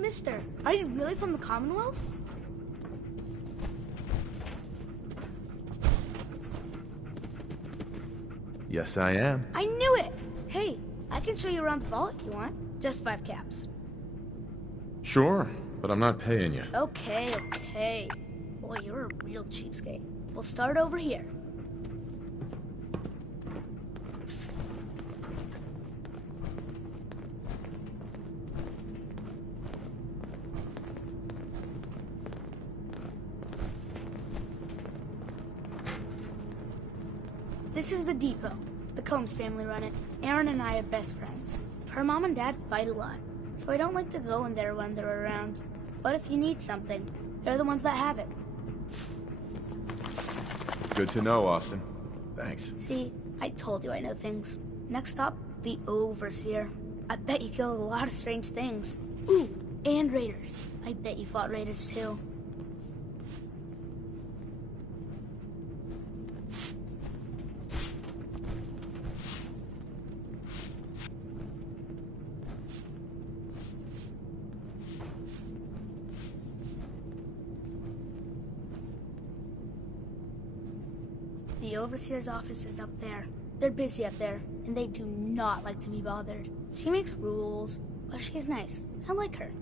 mister. Are you really from the Commonwealth? Yes, I am. I knew it! Hey, I can show you around the vault if you want. Just 5 caps. Sure, but I'm not paying you. Okay, okay. Boy, you're a real cheapskate. We'll start over here. This is the depot. The Combs family run it. Aaron and I are best friends. Her mom and dad fight a lot, so I don't like to go in there when they're around. But if you need something, they're the ones that have it. Good to know, Austin. Thanks. See, I told you I know things. Next stop, the Overseer. I bet you killed a lot of strange things. Ooh, and raiders. I bet you fought raiders too. The Overseer's office is up there. They're busy up there, and they do not like to be bothered. She makes rules, but she's nice. I like her.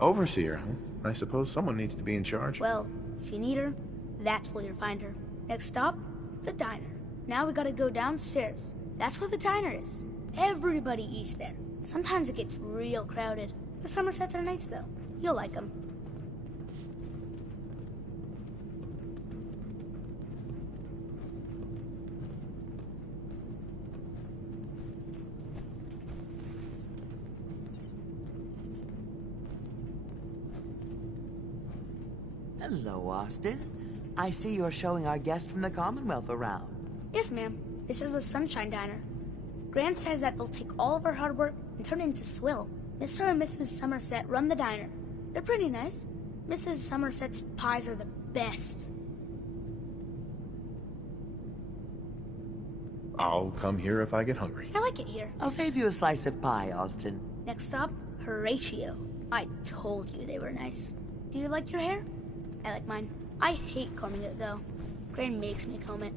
Overseer, huh? I suppose someone needs to be in charge. Well, if you need her, that's where you'll find her. Next stop, the diner. Now we gotta go downstairs. That's where the diner is. Everybody eats there. Sometimes it gets real crowded. The Somersets are nice, though. You'll like them. Hello, Austin. I see you're showing our guest from the Commonwealth around. Yes, ma'am. This is the Sunshine Diner. Grant says that they'll take all of our hard work and turn it into swill. Mr. and Mrs. Somerset run the diner. They're pretty nice. Mrs. Somerset's pies are the best. I'll come here if I get hungry. I like it here. I'll save you a slice of pie, Austin. Next stop, Horatio. I told you they were nice. Do you like your hair? I like mine. I hate combing it, though. Gran makes me comb it.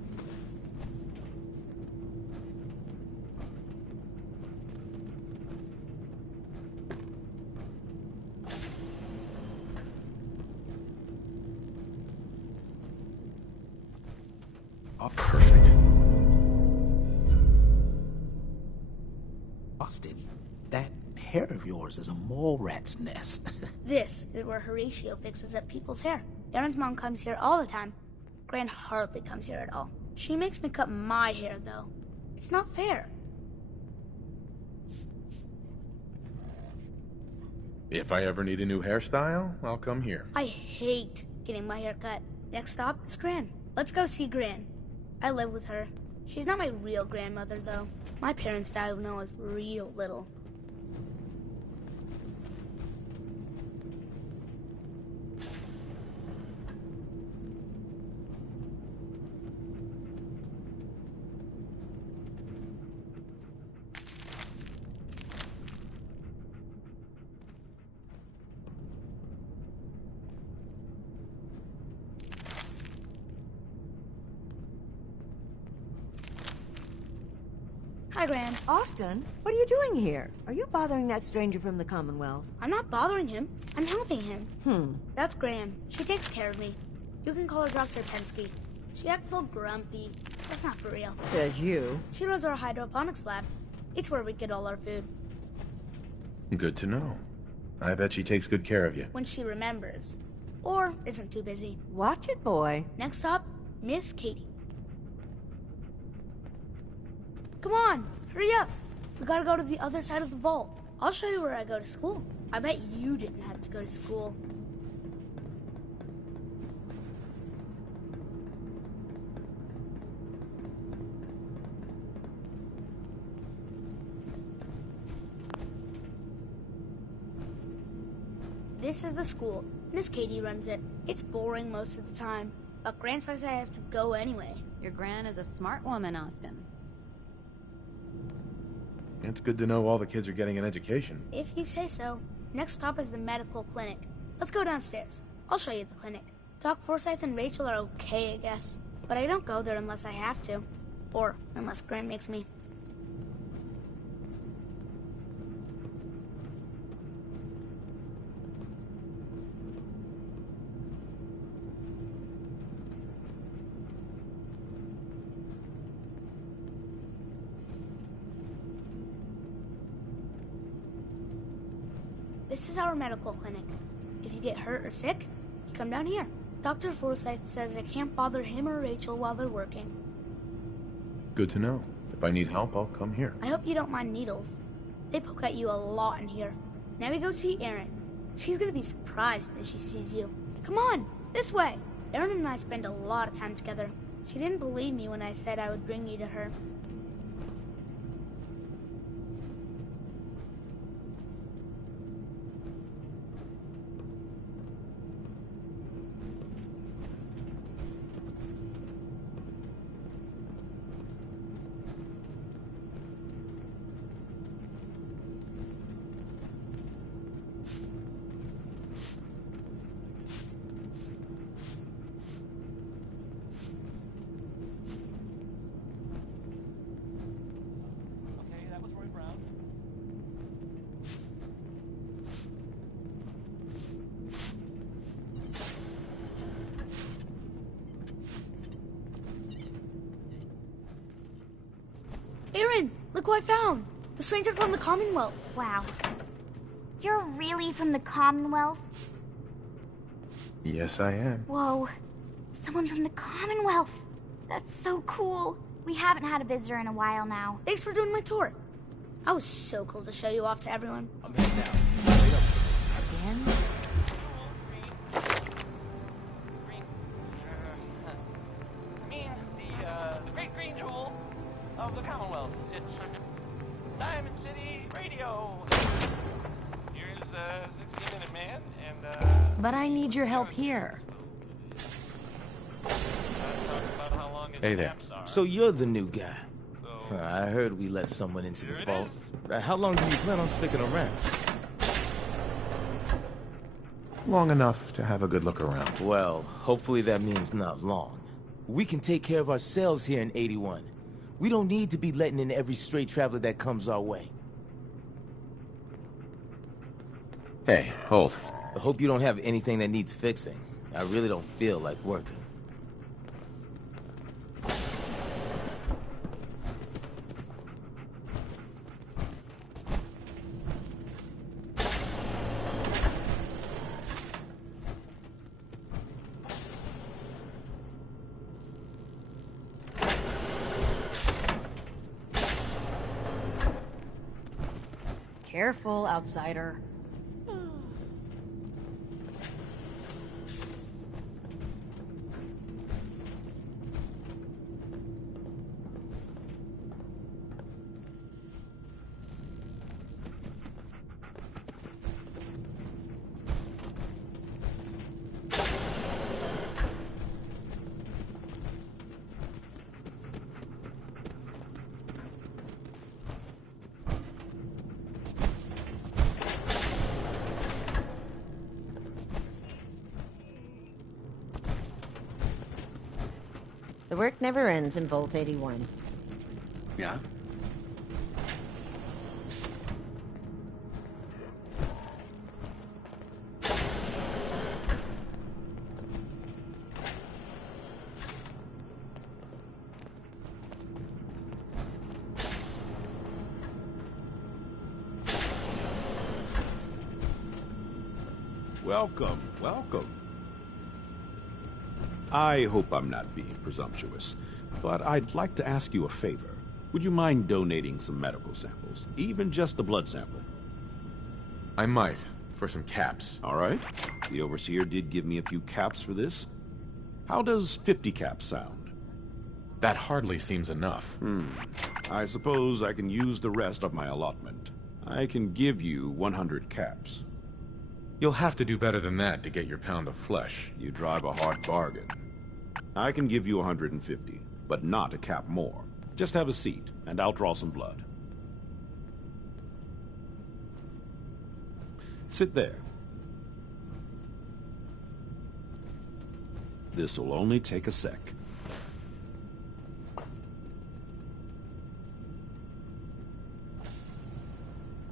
Oh, perfect. Austin, that hair of yours is a mole rat's nest. This is where Horatio fixes up people's hair. Aaron's mom comes here all the time. Gran hardly comes here at all. She makes me cut my hair, though. It's not fair. If I ever need a new hairstyle, I'll come here. I hate getting my hair cut. Next stop is Gran. Let's go see Gran. I live with her. She's not my real grandmother, though. My parents died when I was real little. Hi, Gran. Austin, what are you doing here? Are you bothering that stranger from the Commonwealth? I'm not bothering him. I'm helping him. That's Gran. She takes care of me. You can call her Dr. Pensky. She acts all grumpy. That's not for real. Says you. She runs our hydroponics lab. It's where we get all our food. Good to know. I bet she takes good care of you. When she remembers. Or isn't too busy. Watch it, boy. Next stop, Miss Katie. Come on, hurry up. We gotta go to the other side of the vault. I'll show you where I go to school. I bet you didn't have to go to school. This is the school. Miss Katie runs it. It's boring most of the time, but Gran says I have to go anyway. Your Gran is a smart woman, Austin. It's good to know all the kids are getting an education. If you say so. Next stop is the medical clinic. Let's go downstairs. I'll show you the clinic. Doc Forsyth and Rachel are okay, I guess. But I don't go there unless I have to. Or unless Grant makes me. This is our medical clinic. If you get hurt or sick, you come down here. Dr. Forsyth says I can't bother him or Rachel while they're working. Good to know. If I need help, I'll come here. I hope you don't mind needles. They poke at you a lot in here. Now we go see Erin. She's gonna be surprised when she sees you. Come on, this way. Erin and I spend a lot of time together. She didn't believe me when I said I would bring you to her. Erin, look who I found! The stranger from the Commonwealth. Wow. You're really from the Commonwealth? Yes, I am. Whoa. Someone from the Commonwealth. That's so cool. We haven't had a visitor in a while now. Thanks for doing my tour. I was so cool to show you off to everyone. I'm heading down. Straight up. Again? The great green jewel of the Commonwealth. It's Diamond City Radio. Here's 60-minute man and But I need your help here. talk about how long his Hey there. naps are. So you're the new guy. So, I heard we let someone into Here the it vault. How long do you plan on sticking around? Long enough to have a good look around. Well, hopefully that means not long. We can take care of ourselves here in 81. We don't need to be letting in every stray traveler that comes our way. Hey, hold. I hope you don't have anything that needs fixing. I really don't feel like working. Careful, outsider. The work never ends in Vault 81. Yeah? Welcome, welcome. I hope I'm not being presumptuous, but I'd like to ask you a favor. Would you mind donating some medical samples, even just a blood sample? I might, for some caps. All right. The Overseer did give me a few caps for this. How does 50 caps sound? That hardly seems enough. I suppose I can use the rest of my allotment. I can give you 100 caps. You'll have to do better than that to get your pound of flesh. You drive a hard bargain. I can give you 150, but not a cap more. Just have a seat, and I'll draw some blood. Sit there. This'll only take a sec.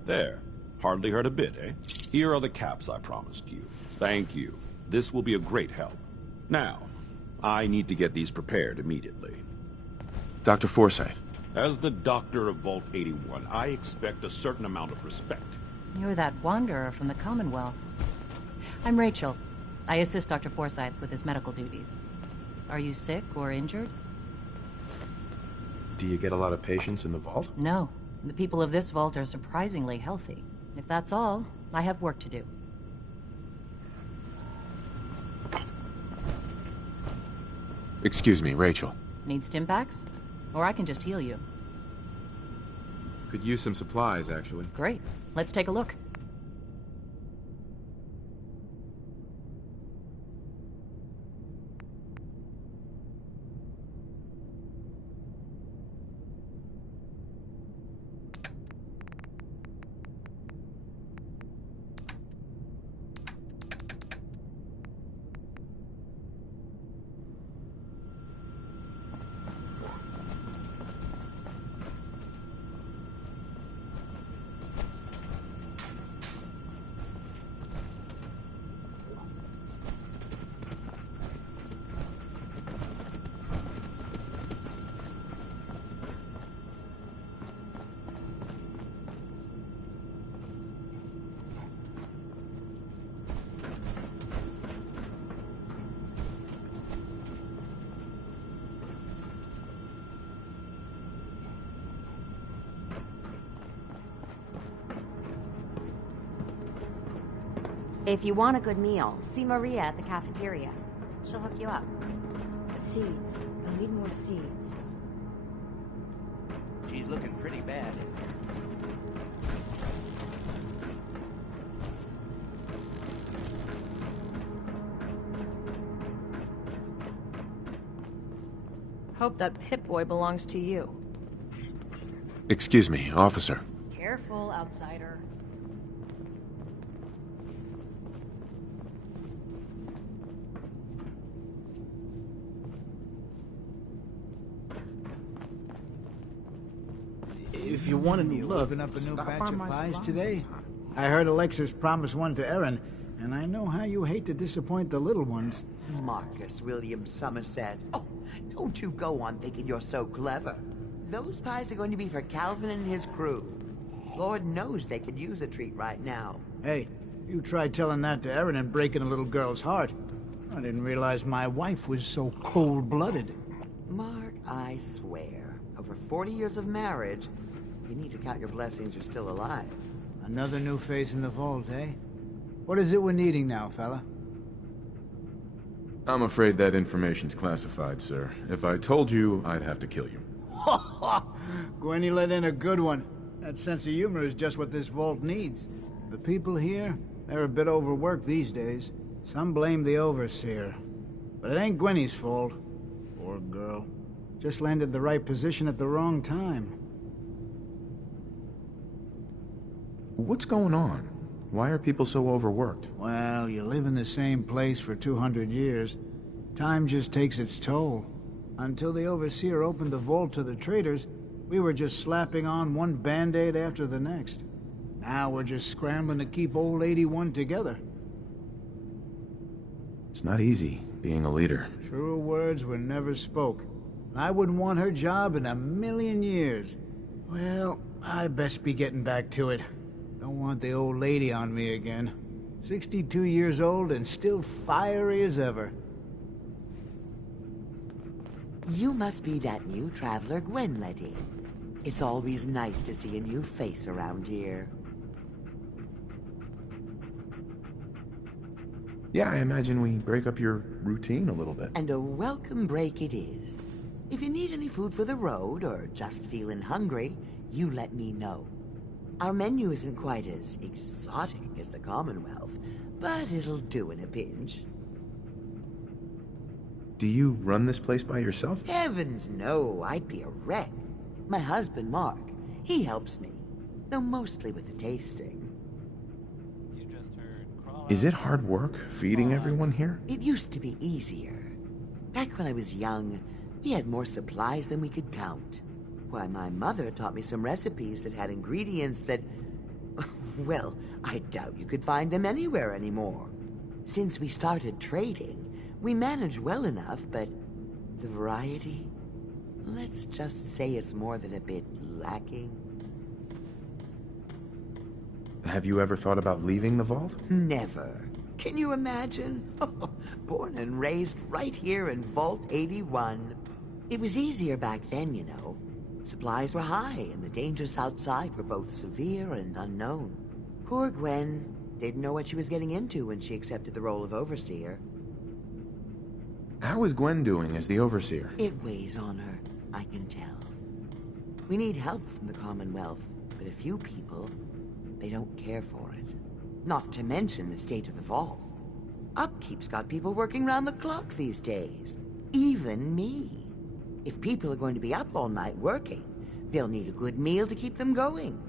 There. Hardly hurt a bit, eh? Here are the caps I promised you. Thank you. This will be a great help. Now, I need to get these prepared immediately. Dr. Forsyth. As the doctor of Vault 81, I expect a certain amount of respect. You're that wanderer from the Commonwealth. I'm Rachel. I assist Dr. Forsyth with his medical duties. Are you sick or injured? Do you get a lot of patients in the vault? No. The people of this vault are surprisingly healthy. If that's all, I have work to do. Excuse me, Rachel. Need stim packs? Or I can just heal you. Could use some supplies, actually. Great. Let's take a look. If you want a good meal, see Maria at the cafeteria. She'll hook you up. Seeds. I need more seeds. She's looking pretty bad in there. Hope that Pip-Boy belongs to you. Excuse me, officer. Careful, outsider. If you want a new look, Open up a new stop batch by of my pies salon today. sometime. I heard Alexis promised one to Erin, and I know how you hate to disappoint the little ones. Marcus William Somerset. Oh, don't you go on thinking you're so clever. Those pies are going to be for Calvin and his crew. Lord knows they could use a treat right now. Hey, you tried telling that to Erin and breaking a little girl's heart. I didn't realize my wife was so cold-blooded. Mark, I swear, over 40 years of marriage, you need to count your blessings you're still alive. Another new face in the vault, eh? What is it we're needing now, fella? I'm afraid that information's classified, sir. If I told you, I'd have to kill you. Gwenny let in a good one. That sense of humor is just what this vault needs. The people here, they're a bit overworked these days. Some blame the overseer. But it ain't Gwenny's fault. Poor girl. Just landed the right position at the wrong time. What's going on? Why are people so overworked? Well, you live in the same place for 200 years. Time just takes its toll. Until the Overseer opened the vault to the traders, we were just slapping on one band-aid after the next. Now we're just scrambling to keep old 81 together. It's not easy being a leader. Truer words were never spoke. I wouldn't want her job in a million years. Well, I best be getting back to it. Don't want the old lady on me again. 62 years old and still fiery as ever. You must be that new traveler Gwen let in. It's always nice to see a new face around here. Yeah, I imagine we break up your routine a little bit. And a welcome break it is. If you need any food for the road, or just feeling hungry, you let me know. Our menu isn't quite as exotic as the Commonwealth, but it'll do in a pinch. Do you run this place by yourself? Heavens no, I'd be a wreck. My husband, Mark, he helps me, though mostly with the tasting. You just Is it hard work feeding everyone here? It used to be easier. Back when I was young, we had more supplies than we could count. Why, my mother taught me some recipes that had ingredients that... Well, I doubt you could find them anywhere anymore. Since we started trading, we manage well enough, but the variety... Let's just say it's more than a bit lacking. Have you ever thought about leaving the vault? Never. Can you imagine? Born and raised right here in Vault 81. It was easier back then, you know. Supplies were high, and the dangers outside were both severe and unknown. Poor Gwen didn't know what she was getting into when she accepted the role of Overseer. How is Gwen doing as the Overseer? It weighs on her, I can tell. We need help from the Commonwealth, but a few people, they don't care for it. Not to mention the state of the vault. Upkeep's got people working round the clock these days. Even me. If people are going to be up all night working, they'll need a good meal to keep them going.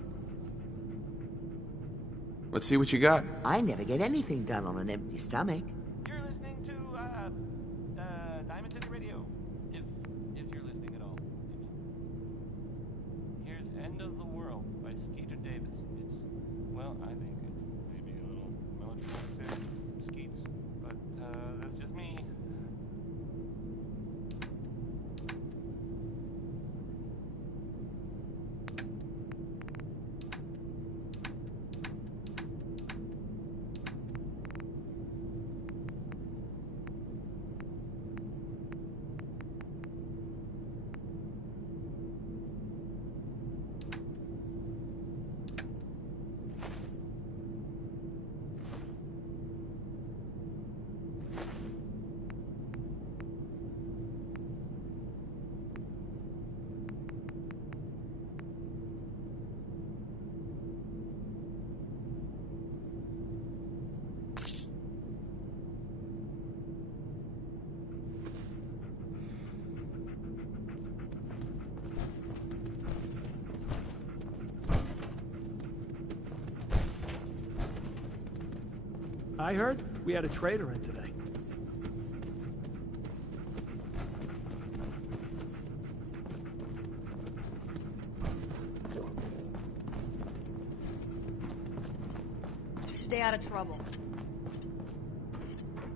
Let's see what you got. I never get anything done on an empty stomach. You're listening to Diamond City Radio, if you're listening at all. Here's "End of the World" by Skeeter Davis. It's, well, I think it's maybe a little melodramatic there, Skeets, but that's just me. I heard we had a trader in today. Stay out of trouble.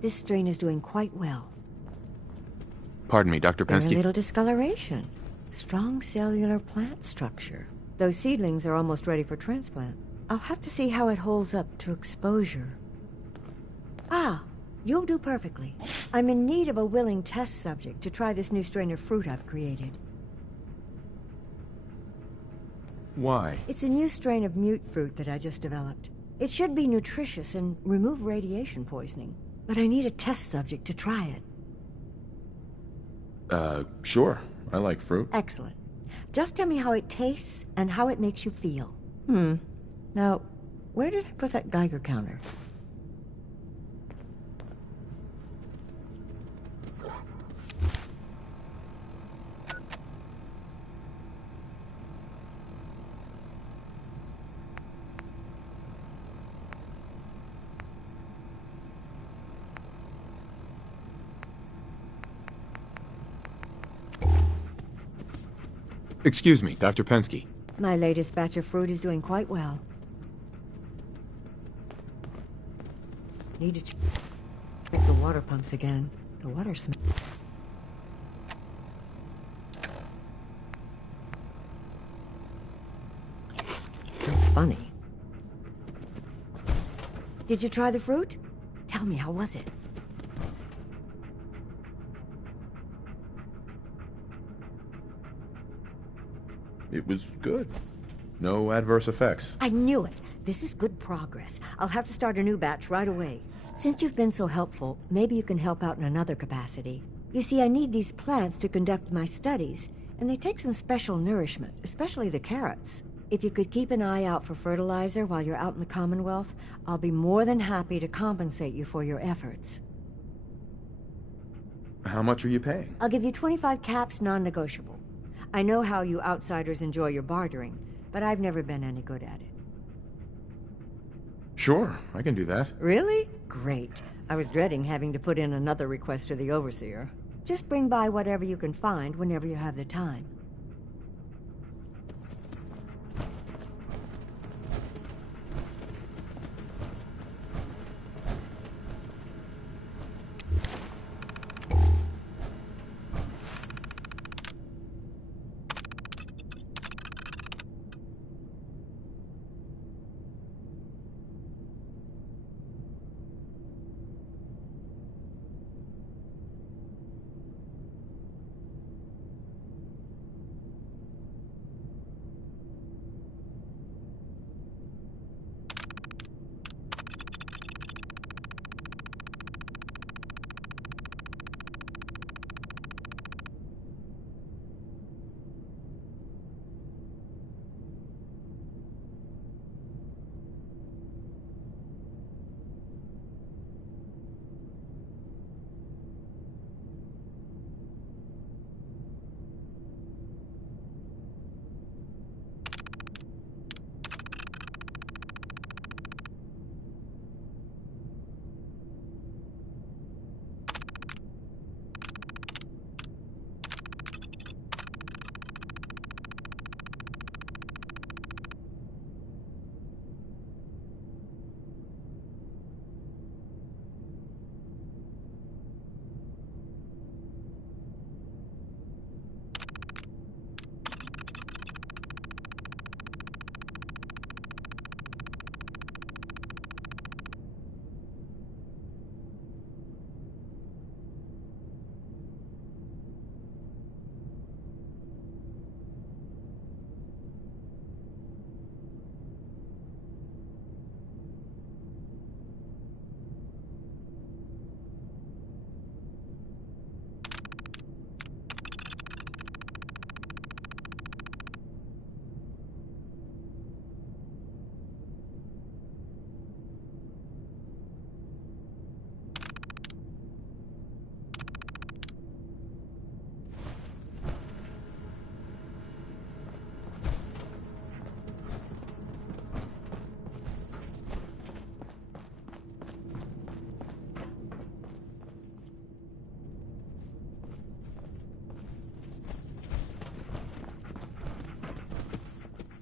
This strain is doing quite well. Pardon me, Dr. Very Pensky. little discoloration. Strong cellular plant structure. Those seedlings are almost ready for transplant. I'll have to see how it holds up to exposure. Ah, you'll do perfectly. I'm in need of a willing test subject to try this new strain of fruit I've created. Why? It's a new strain of mute fruit that I just developed. It should be nutritious and remove radiation poisoning, but I need a test subject to try it. Sure. I like fruit. Excellent. Just tell me how it tastes and how it makes you feel. Now, where did I put that Geiger counter? Excuse me, Dr. Pensky. My latest batch of fruit is doing quite well. Need to check the water pumps again. The water smells. It's funny. Did you try the fruit? Tell me, how was it? It was good. No adverse effects. I knew it. This is good progress. I'll have to start a new batch right away. Since you've been so helpful, maybe you can help out in another capacity. You see, I need these plants to conduct my studies, and they take some special nourishment, especially the carrots. If you could keep an eye out for fertilizer while you're out in the Commonwealth, I'll be more than happy to compensate you for your efforts. How much are you paying? I'll give you 25 caps, non-negotiable. I know how you outsiders enjoy your bartering, but I've never been any good at it. Sure, I can do that. Really? Great. I was dreading having to put in another request to the Overseer. Just bring by whatever you can find whenever you have the time.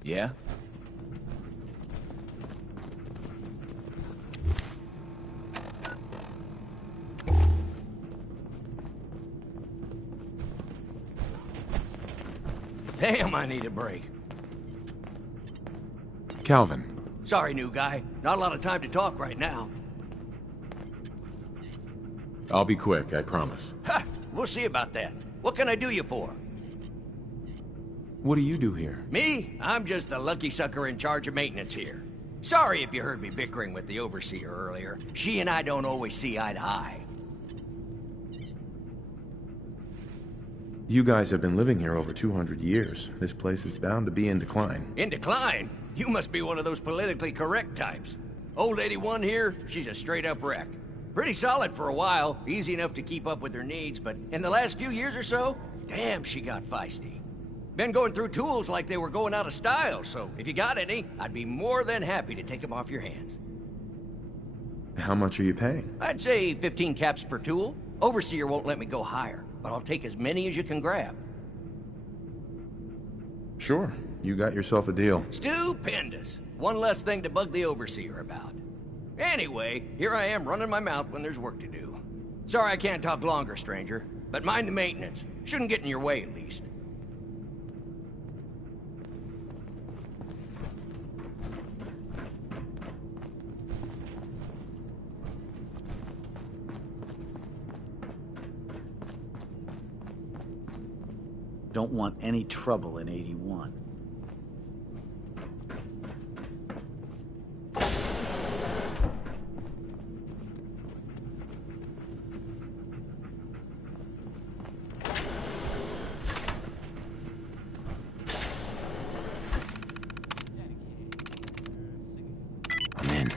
Yeah? Damn, I need a break. Calvin. Sorry, new guy. Not a lot of time to talk right now. I'll be quick, I promise. Ha! We'll see about that. What can I do you for? What do you do here? Me? I'm just the lucky sucker in charge of maintenance here. Sorry if you heard me bickering with the Overseer earlier. She and I don't always see eye to eye. You guys have been living here over 200 years. This place is bound to be in decline. In decline? You must be one of those politically correct types. Old 81 here, she's a straight-up wreck. Pretty solid for a while, easy enough to keep up with her needs, but in the last few years or so, damn, she got feisty. Been going through tools like they were going out of style, so if you got any, I'd be more than happy to take them off your hands. How much are you paying? I'd say 15 caps per tool. Overseer won't let me go higher, but I'll take as many as you can grab. Sure, you got yourself a deal. Stupendous. One less thing to bug the Overseer about. Anyway, here I am running my mouth when there's work to do. Sorry I can't talk longer, stranger, but mind the maintenance. Shouldn't get in your way, at least. Don't want any trouble in 81. I'm in.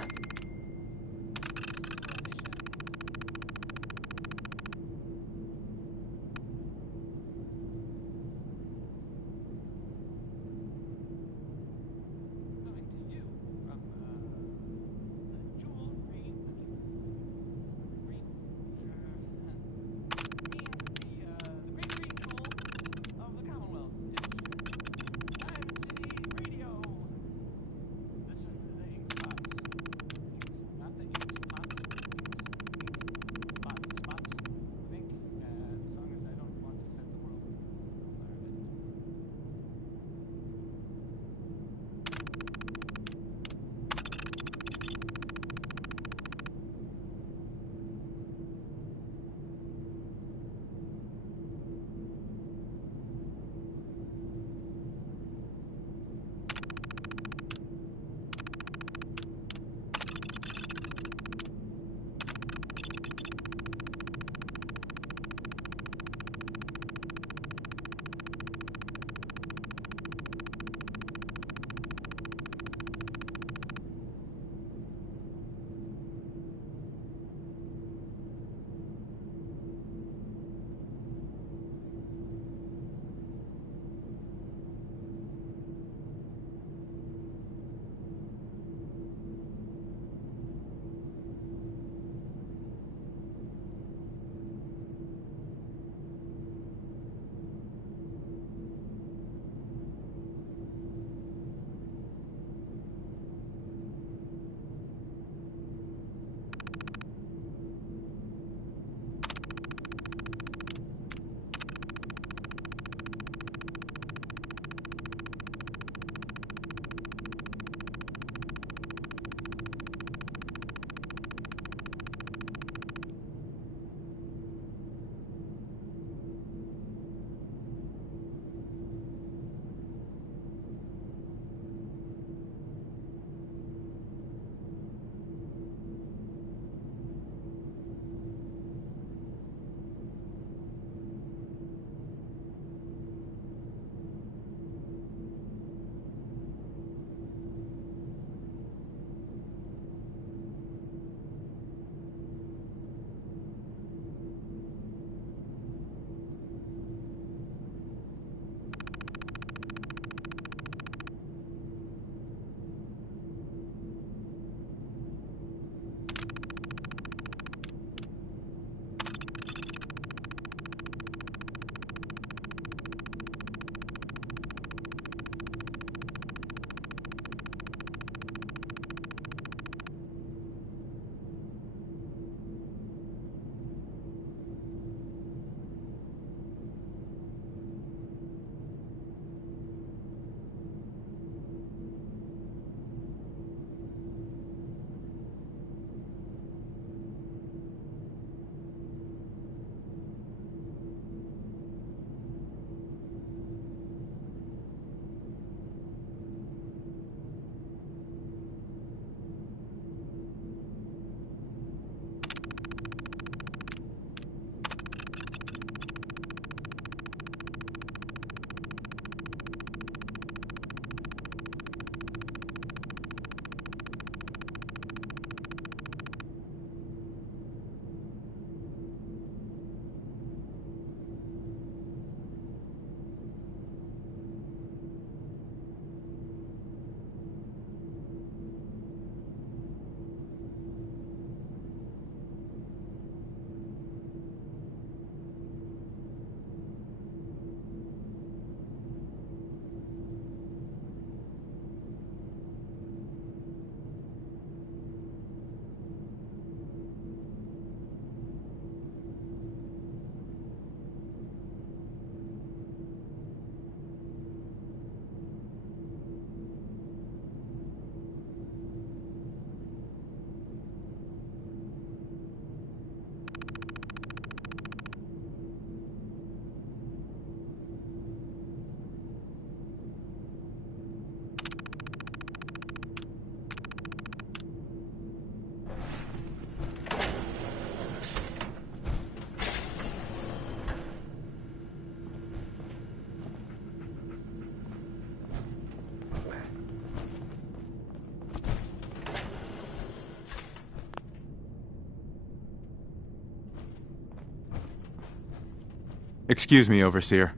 Excuse me, Overseer.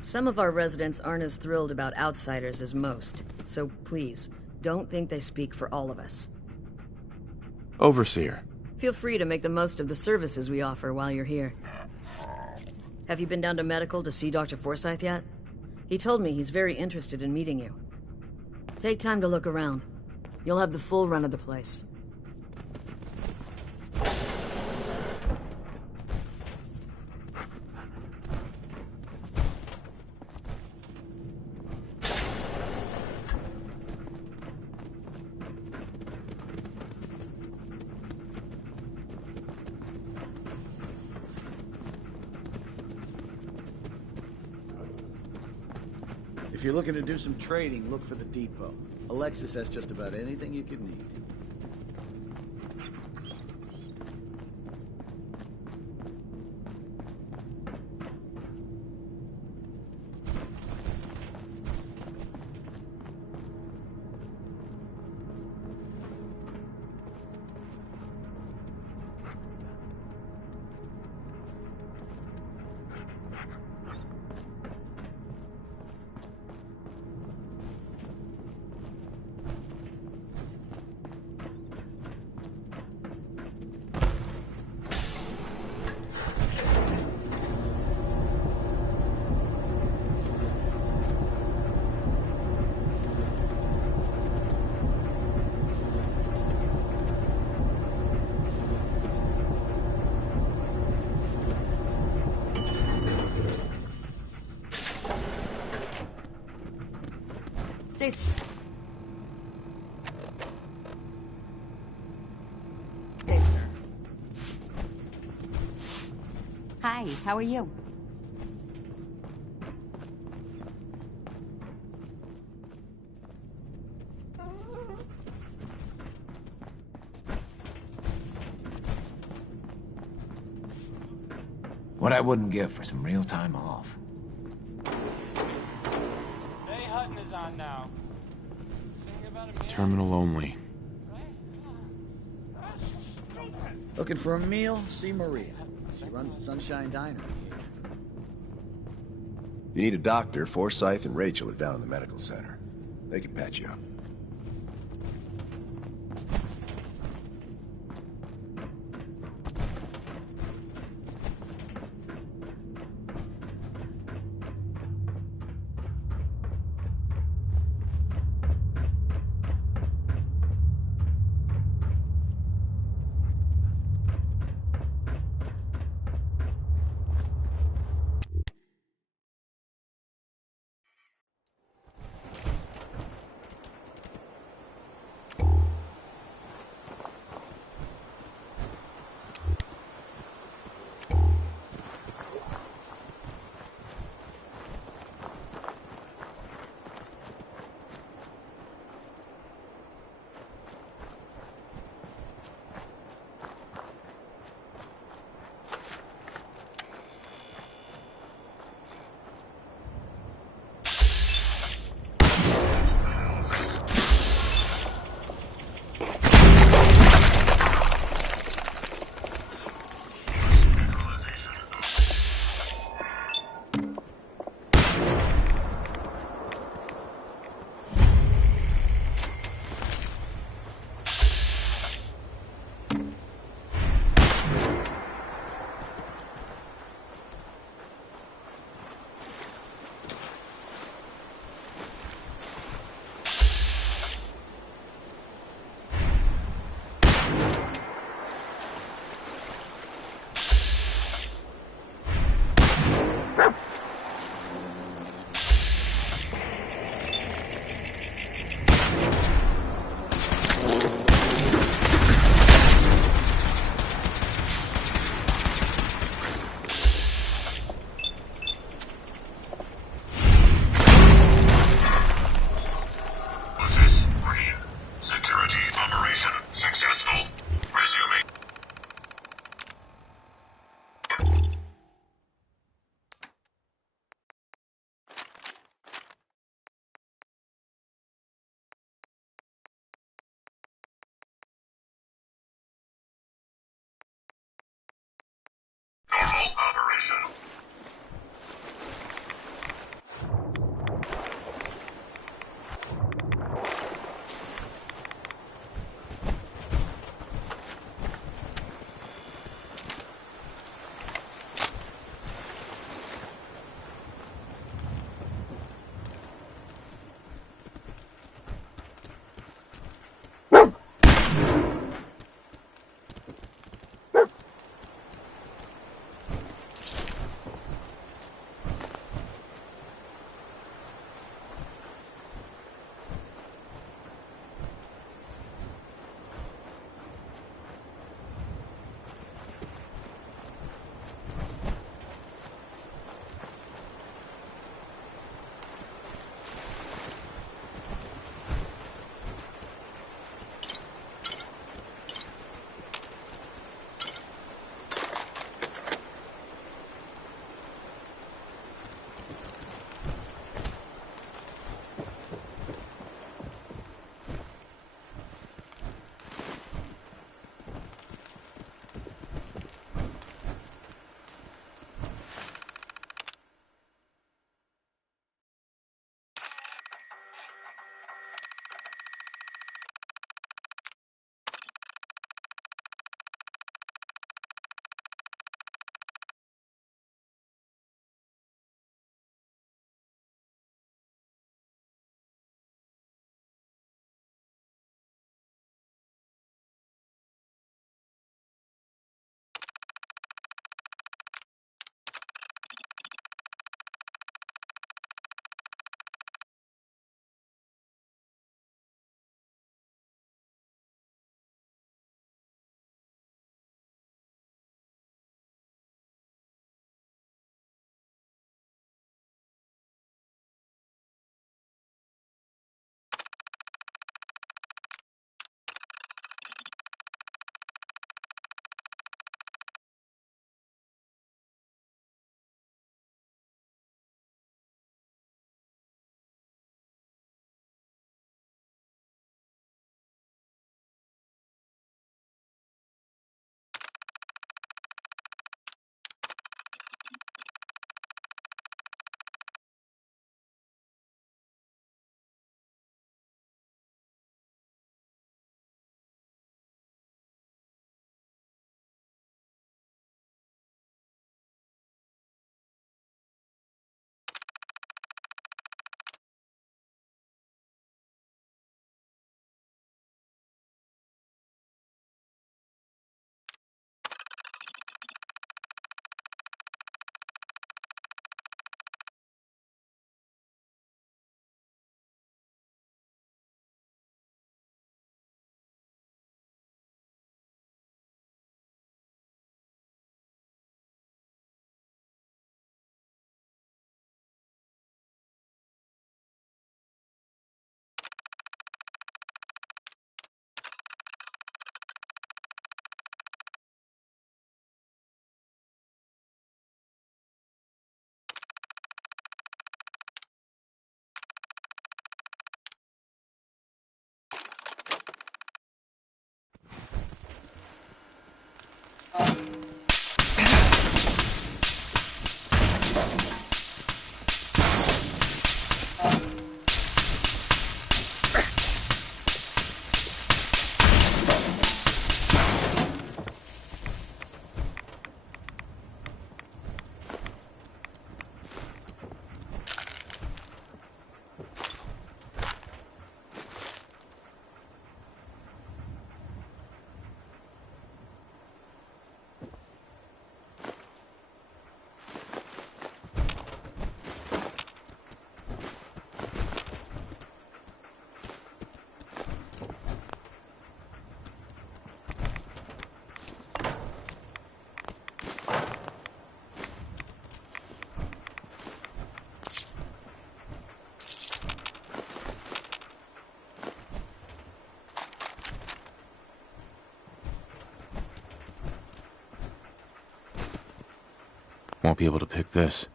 Some of our residents aren't as thrilled about outsiders as most, so please, don't think they speak for all of us. Overseer. Feel free to make the most of the services we offer while you're here. Have you been down to medical to see Dr. Forsyth yet? He told me he's very interested in meeting you. Take time to look around. You'll have the full run of the place. If you're looking to do some trading, look for the depot. Alexis has just about anything you could need. Stay... safe, sir. Hi, how are you? What I wouldn't give for some real time off. Hey, Hutton is on now. Singing about a Terminal only. Looking for a meal? See Maria. She runs the Sunshine Diner. If you need a doctor, Forsyth and Rachel are down in the medical center. They can patch you up. location. Won't be able to pick this.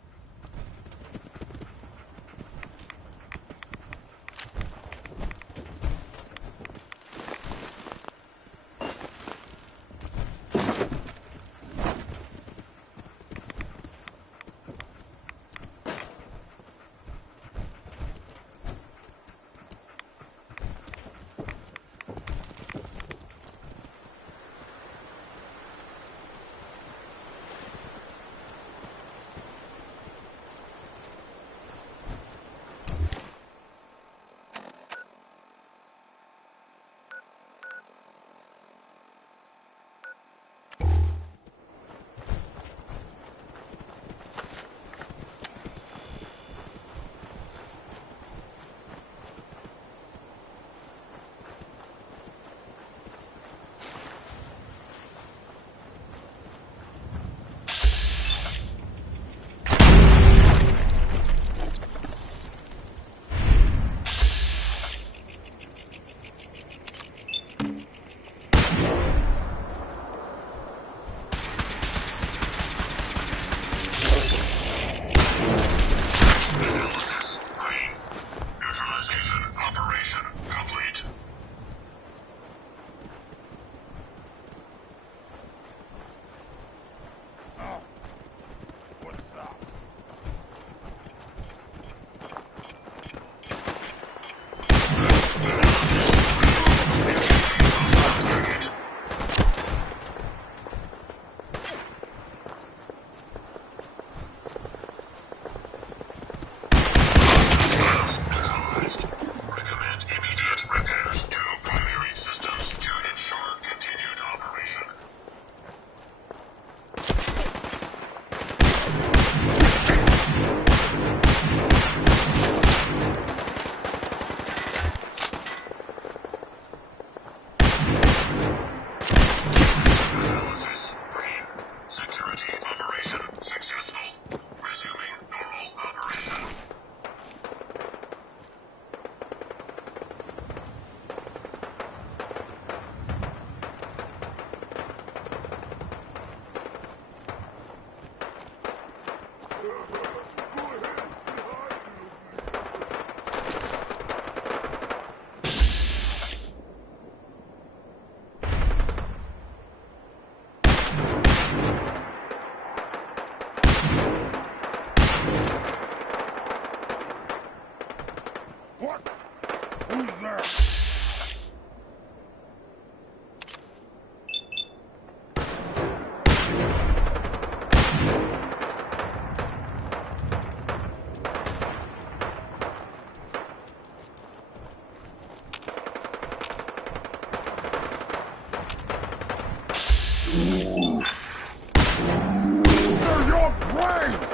your brains!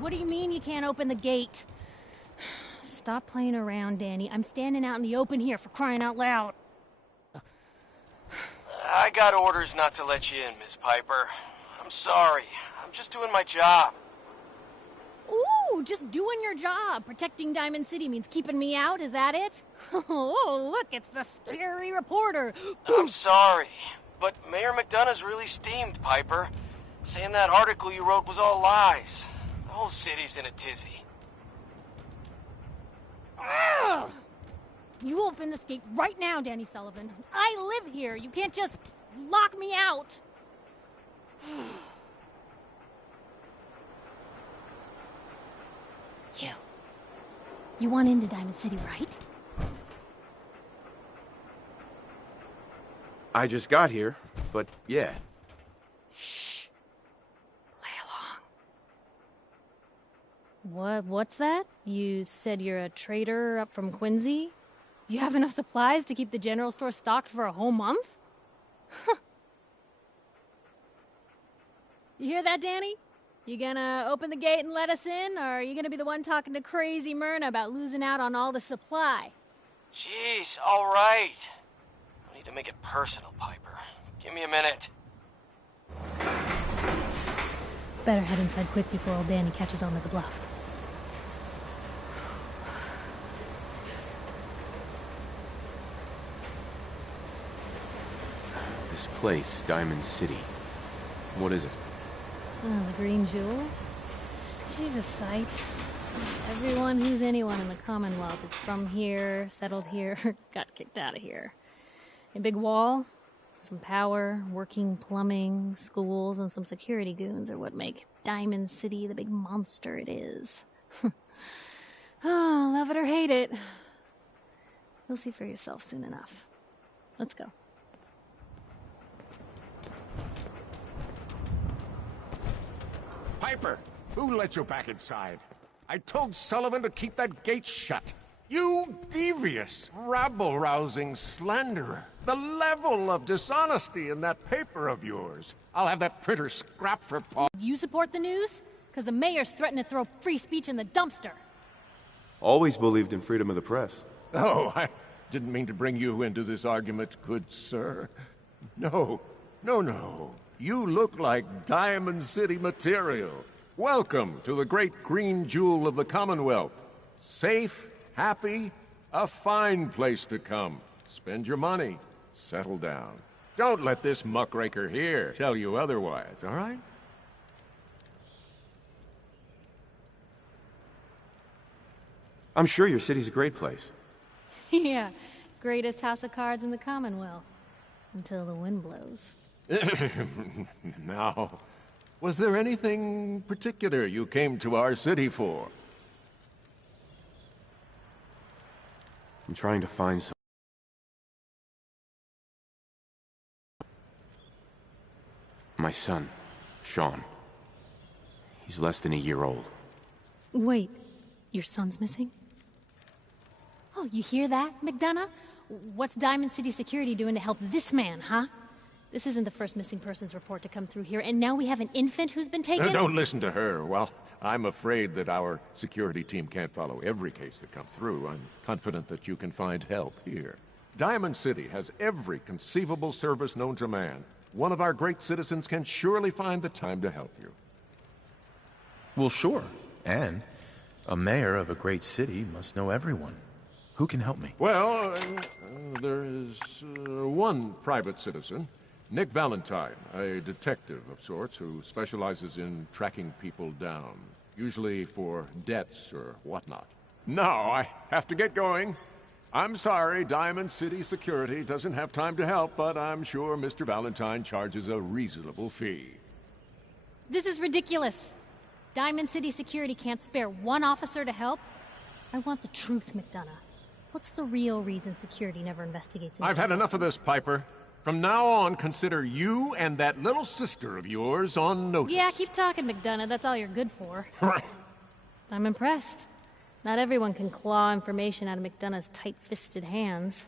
What do you mean you can't open the gate? Stop playing around, Danny. I'm standing out in the open here, for crying out loud. I got orders not to let you in, Miss Piper. I'm sorry. I'm just doing my job. Ooh, just doing your job. Protecting Diamond City means keeping me out, is that it? Oh, look, it's the scary reporter. I'm sorry, but Mayor McDonough's really steamed, Piper. Saying that article you wrote was all lies. The whole city's in a tizzy. Ugh! You open this gate right now, Danny Sullivan. I live here. You can't just lock me out. You want into Diamond City, right? I just got here, but yeah. Shh. Lay along. What's that? You said you're a trader up from Quincy? You have enough supplies to keep the general store stocked for a whole month? You hear that, Danny? You gonna open the gate and let us in, or are you gonna be the one talking to crazy Myrna about losing out on all the supply? Jeez, all right. I need to make it personal, Piper. Give me a minute. Better head inside quick before old Danny catches on to the bluff. This place, Diamond City. What is it? Oh, the Green Jewel? She's a sight. Everyone who's anyone in the Commonwealth is from here, settled here, got kicked out of here. A big wall, some power, working plumbing, schools, and some security goons are what make Diamond City the big monster it is. Oh, love it or hate it. You'll see for yourself soon enough. Let's go. Piper, who let you back inside? I told Sullivan to keep that gate shut. You devious, rabble-rousing slanderer. The level of dishonesty in that paper of yours. I'll have that printer scrapped for Paul. You support the news? Because the mayor's threatened to throw free speech in the dumpster. Always believed in freedom of the press. Oh, didn't mean to bring you into this argument, good sir. No. You look like Diamond City material. Welcome to the great green jewel of the Commonwealth. Safe, happy, a fine place to come. Spend your money, settle down. Don't let this muckraker here tell you otherwise, all right? I'm sure your city's a great place. Yeah, greatest house of cards in the Commonwealth. Until the wind blows. Now, was there anything particular you came to our city for? I'm trying to find some... My son, Sean. He's less than a year old. Wait, your son's missing? Oh, you hear that, McDonough? What's Diamond City Security doing to help this man, huh? This isn't the first missing persons report to come through here, and now we have an infant who's been taken? Don't listen to her. Well, I'm afraid that our security team can't follow every case that comes through. I'm confident that you can find help here. Diamond City has every conceivable service known to man. One of our great citizens can surely find the time to help you. Well, sure. And a mayor of a great city must know everyone. Who can help me? Well, there is one private citizen, Nick Valentine, a detective of sorts who specializes in tracking people down, usually for debts or whatnot. Now, I have to get going. I'm sorry, Diamond City Security doesn't have time to help, but I'm sure Mr. Valentine charges a reasonable fee. This is ridiculous. Diamond City Security can't spare one officer to help? I want the truth, McDonough. What's the real reason security never investigates? I've had enough of this, Piper. From now on, consider you and that little sister of yours on notice. Yeah, keep talking, McDonough. That's all you're good for. I'm impressed. Not everyone can claw information out of McDonough's tight-fisted hands.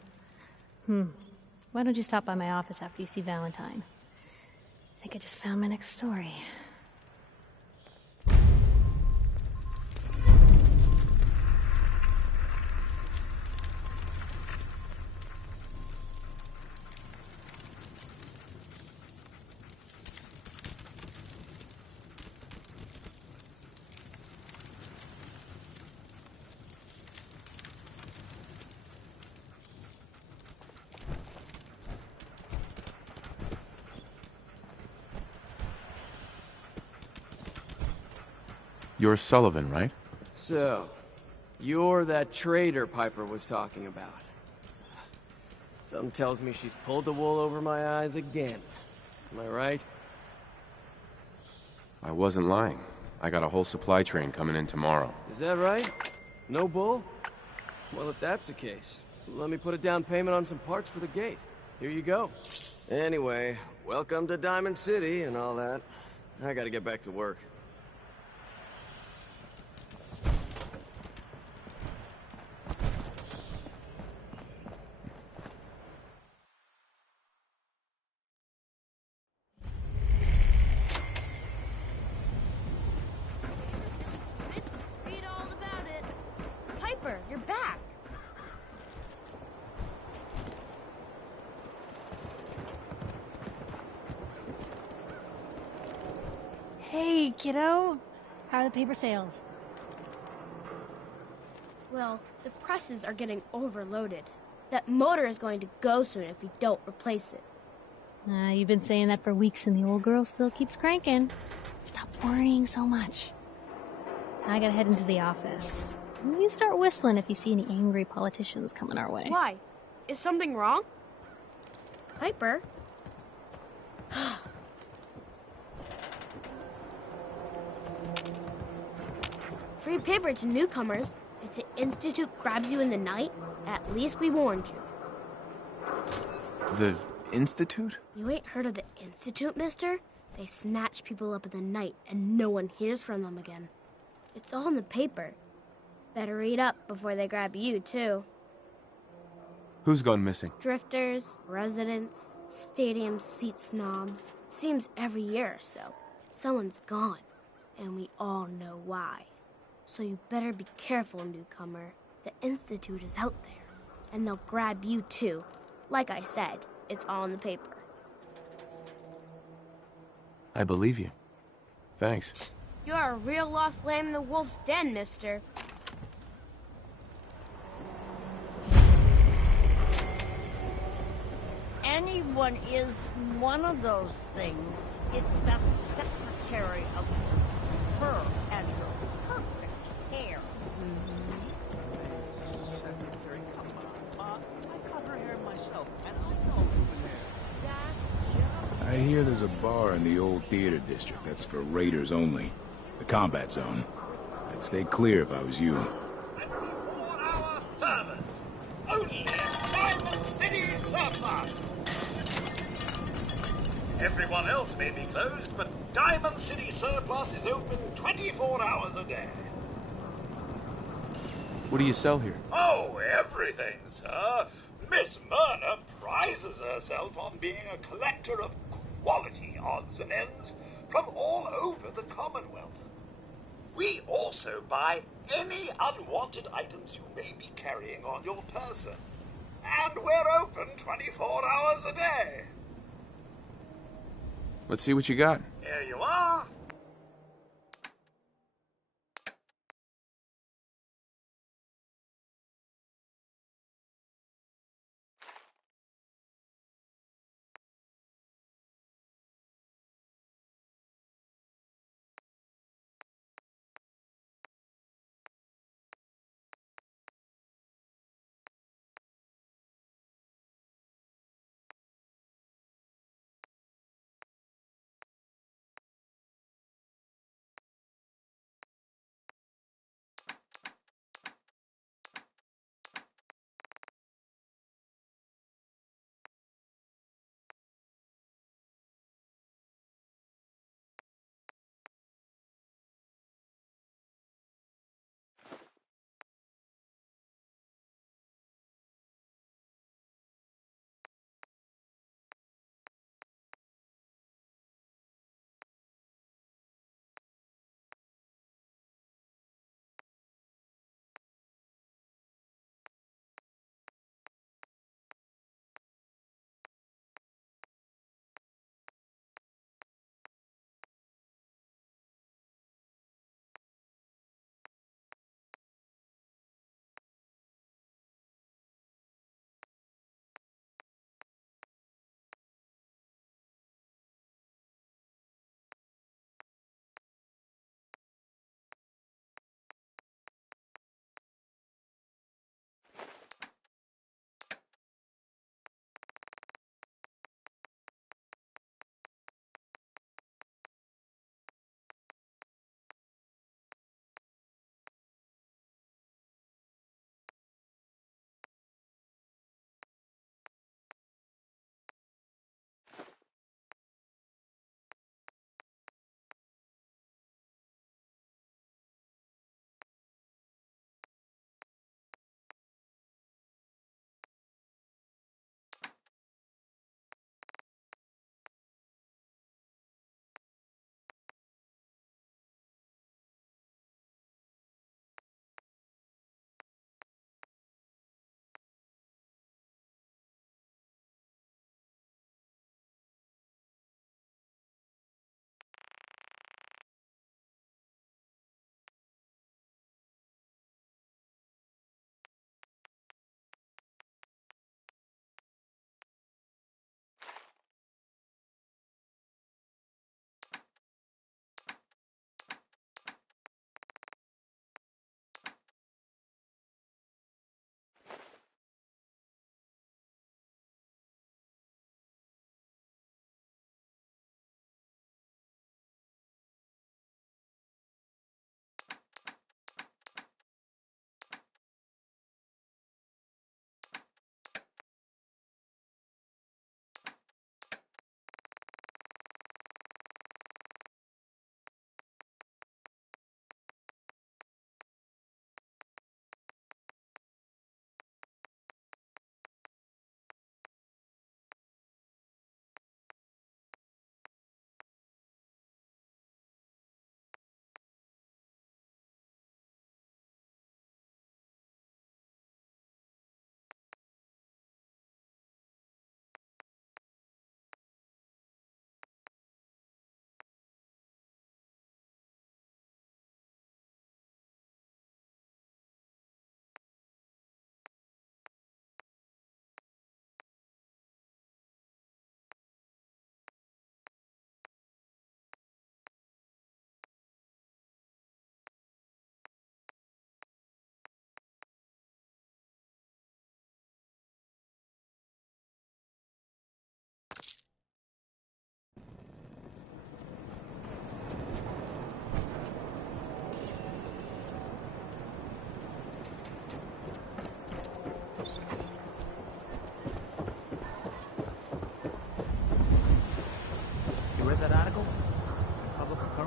Why don't you stop by my office after you see Valentine? I think I just found my next story. You're Sullivan, right? So, you're that traitor Piper was talking about. Something tells me she's pulled the wool over my eyes again. Am I right? I wasn't lying. I got a whole supply train coming in tomorrow. Is that right? No bull? Well, if that's the case, let me put a down payment on some parts for the gate. Here you go. Anyway, welcome to Diamond City and all that. I gotta get back to work. Read all about it. Piper, you're back. Hey, kiddo. How are the paper sales? Well, the presses are getting overloaded. That motor is going to go soon if we don't replace it. You've been saying that for weeks and the old girl still keeps cranking. Stop worrying so much. I gotta head into the office. You start whistling if you see any angry politicians coming our way. Why? Is something wrong? Piper? Free paper to newcomers. If the Institute grabs you in the night, at least we warned you. The Institute? You ain't heard of the Institute, mister? They snatch people up in the night and no one hears from them again. It's all in the paper. Better read up before they grab you, too. Who's gone missing? Drifters, residents, stadium seat snobs. Seems every year or so, someone's gone, and we all know why. So you better be careful, newcomer. The Institute is out there. And they'll grab you too. Like I said, it's all in the paper. I believe you. Thanks. You're a real lost lamb in the wolf's den, mister. Anyone is one of those things. It's the secretary of his her and her perfect hair. Secretary, come on. I cut her hair myself, and I know even hair. I hear there's a bar in the old theater district that's for raiders only. The combat zone. I'd stay clear if I was you. 24-hour service. Only at Diamond City Surplus. Everyone else may be closed, but Diamond City Surplus is open 24 hours a day. What do you sell here? Oh, everything, sir. Miss Myrna prizes herself on being a collector of quality odds and ends from all over the Commonwealth. We also buy any unwanted items you may be carrying on your person. And we're open 24 hours a day. Let's see what you got. Here you are.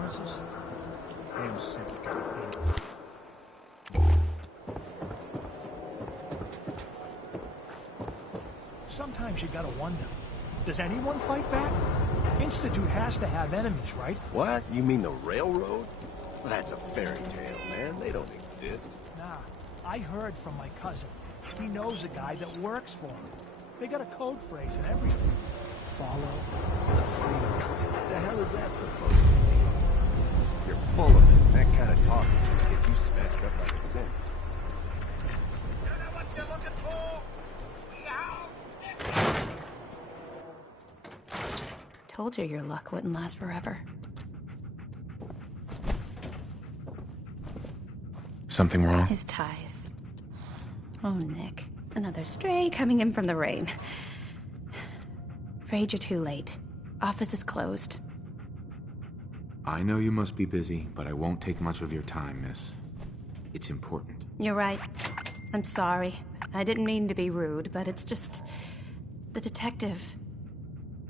consequences? Damn synth's got it. Sometimes you gotta wonder, does anyone fight back? Institute has to have enemies, right? What? You mean the railroad? Well, that's a fairy tale, man. They don't exist. Nah, I heard from my cousin. He knows a guy that works for him. They got a code phrase and everything. Follow the freedom trail. What the hell is that supposed to mean? You're full of it. That kind of talk will get you snatched up like a synth. Told you your luck wouldn't last forever. Something wrong? His ties. Oh, Nick. Another stray coming in from the rain. Afraid you're too late. Office is closed. I know you must be busy, but I won't take much of your time, miss. It's important. You're right. I'm sorry. I didn't mean to be rude, but it's just... the detective...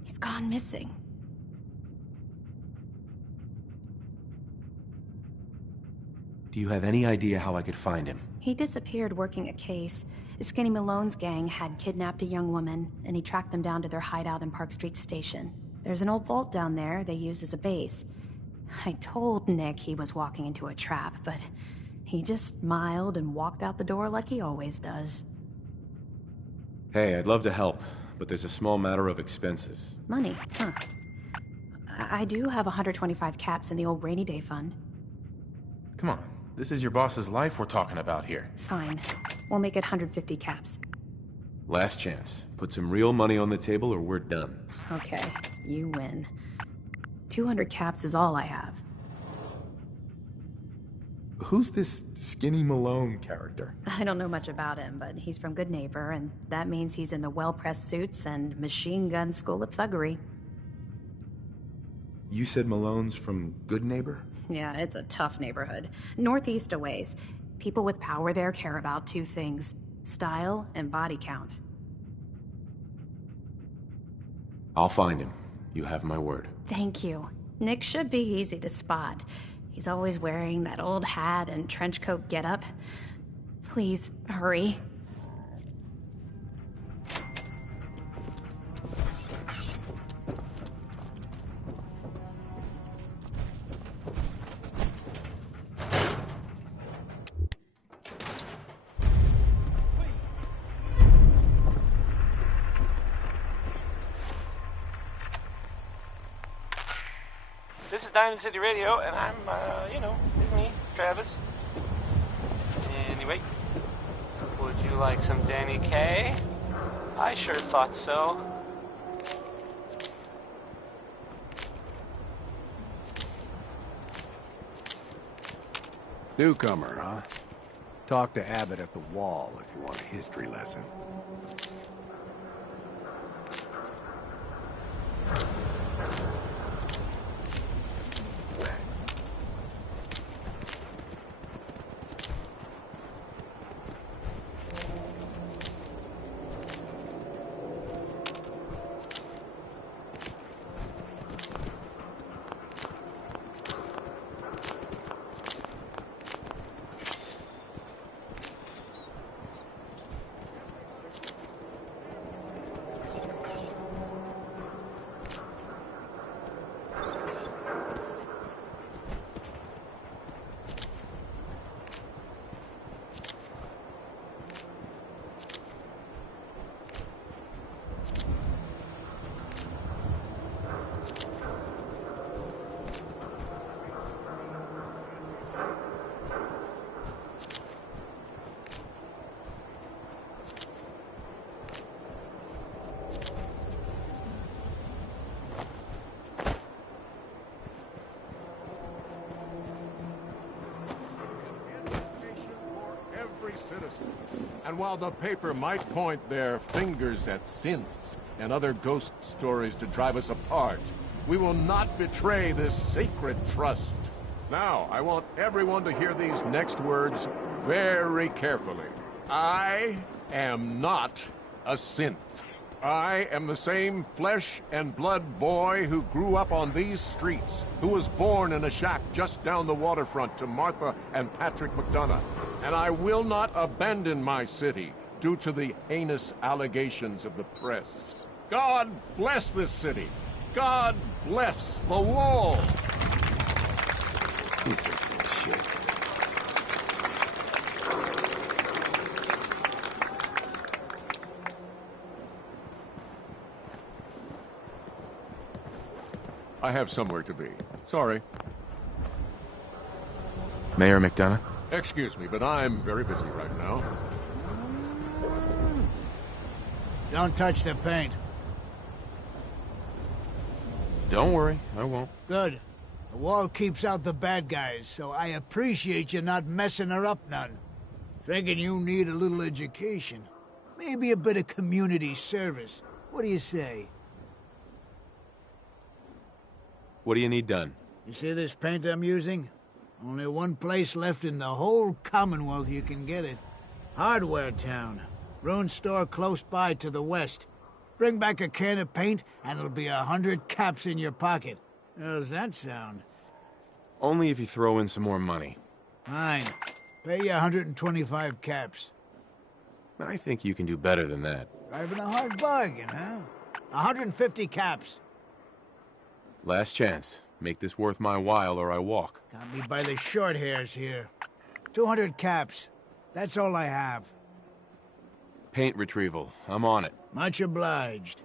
he's gone missing. Do you have any idea how I could find him? He disappeared working a case. Skinny Malone's gang had kidnapped a young woman, and he tracked them down to their hideout in Park Street Station. There's an old vault down there they use as a base. I told Nick he was walking into a trap, but he just smiled and walked out the door like he always does. Hey, I'd love to help, but there's a small matter of expenses. Money, huh? I do have 125 caps in the old rainy day fund. Come on, this is your boss's life we're talking about here. Fine. We'll make it 150 caps. Last chance. Put some real money on the table or we're done. Okay, you win. 200 caps is all I have. Who's this Skinny Malone character? I don't know much about him, but he's from Good Neighbor, and that means he's in the well-pressed suits and machine gun school of thuggery. You said Malone's from Good Neighbor? Yeah, it's a tough neighborhood. Northeast a ways. People with power there care about two things: style and body count. I'll find him. You have my word. Thank you. Nick should be easy to spot. He's always wearing that old hat and trench coat getup. Please, hurry. This is Diamond City Radio, and I'm, it's me, Travis. Anyway, would you like some Danny Kaye? I sure thought so. Newcomer, huh? Talk to Abbott at the wall if you want a history lesson. Citizen. And while the paper might point their fingers at synths and other ghost stories to drive us apart, we will not betray this sacred trust. Now, I want everyone to hear these next words very carefully. I am not a synth. I am the same flesh and blood boy who grew up on these streets, who was born in a shack just down the waterfront to Martha and Patrick McDonough. And I will not abandon my city due to the heinous allegations of the press. God bless this city. God bless the wall. Piece of shit. I have somewhere to be. Sorry. Mayor McDonough? Excuse me, but I'm very busy right now. Don't touch the paint. Don't worry, I won't. Good. The wall keeps out the bad guys, so I appreciate you not messing her up none. Thinking you need a little education. Maybe a bit of community service. What do you say? What do you need done? You see this paint I'm using? Only one place left in the whole Commonwealth you can get it. Hardware Town. Ruin store close by to the west. Bring back a can of paint, and it'll be 100 caps in your pocket. How does that sound? Only if you throw in some more money. Fine. Pay you 125 caps. I think you can do better than that. Driving a hard bargain, huh? 150 caps. Last chance. Make this worth my while or I walk. Got me by the short hairs here. 200 caps. That's all I have. Paint retrieval. I'm on it. Much obliged.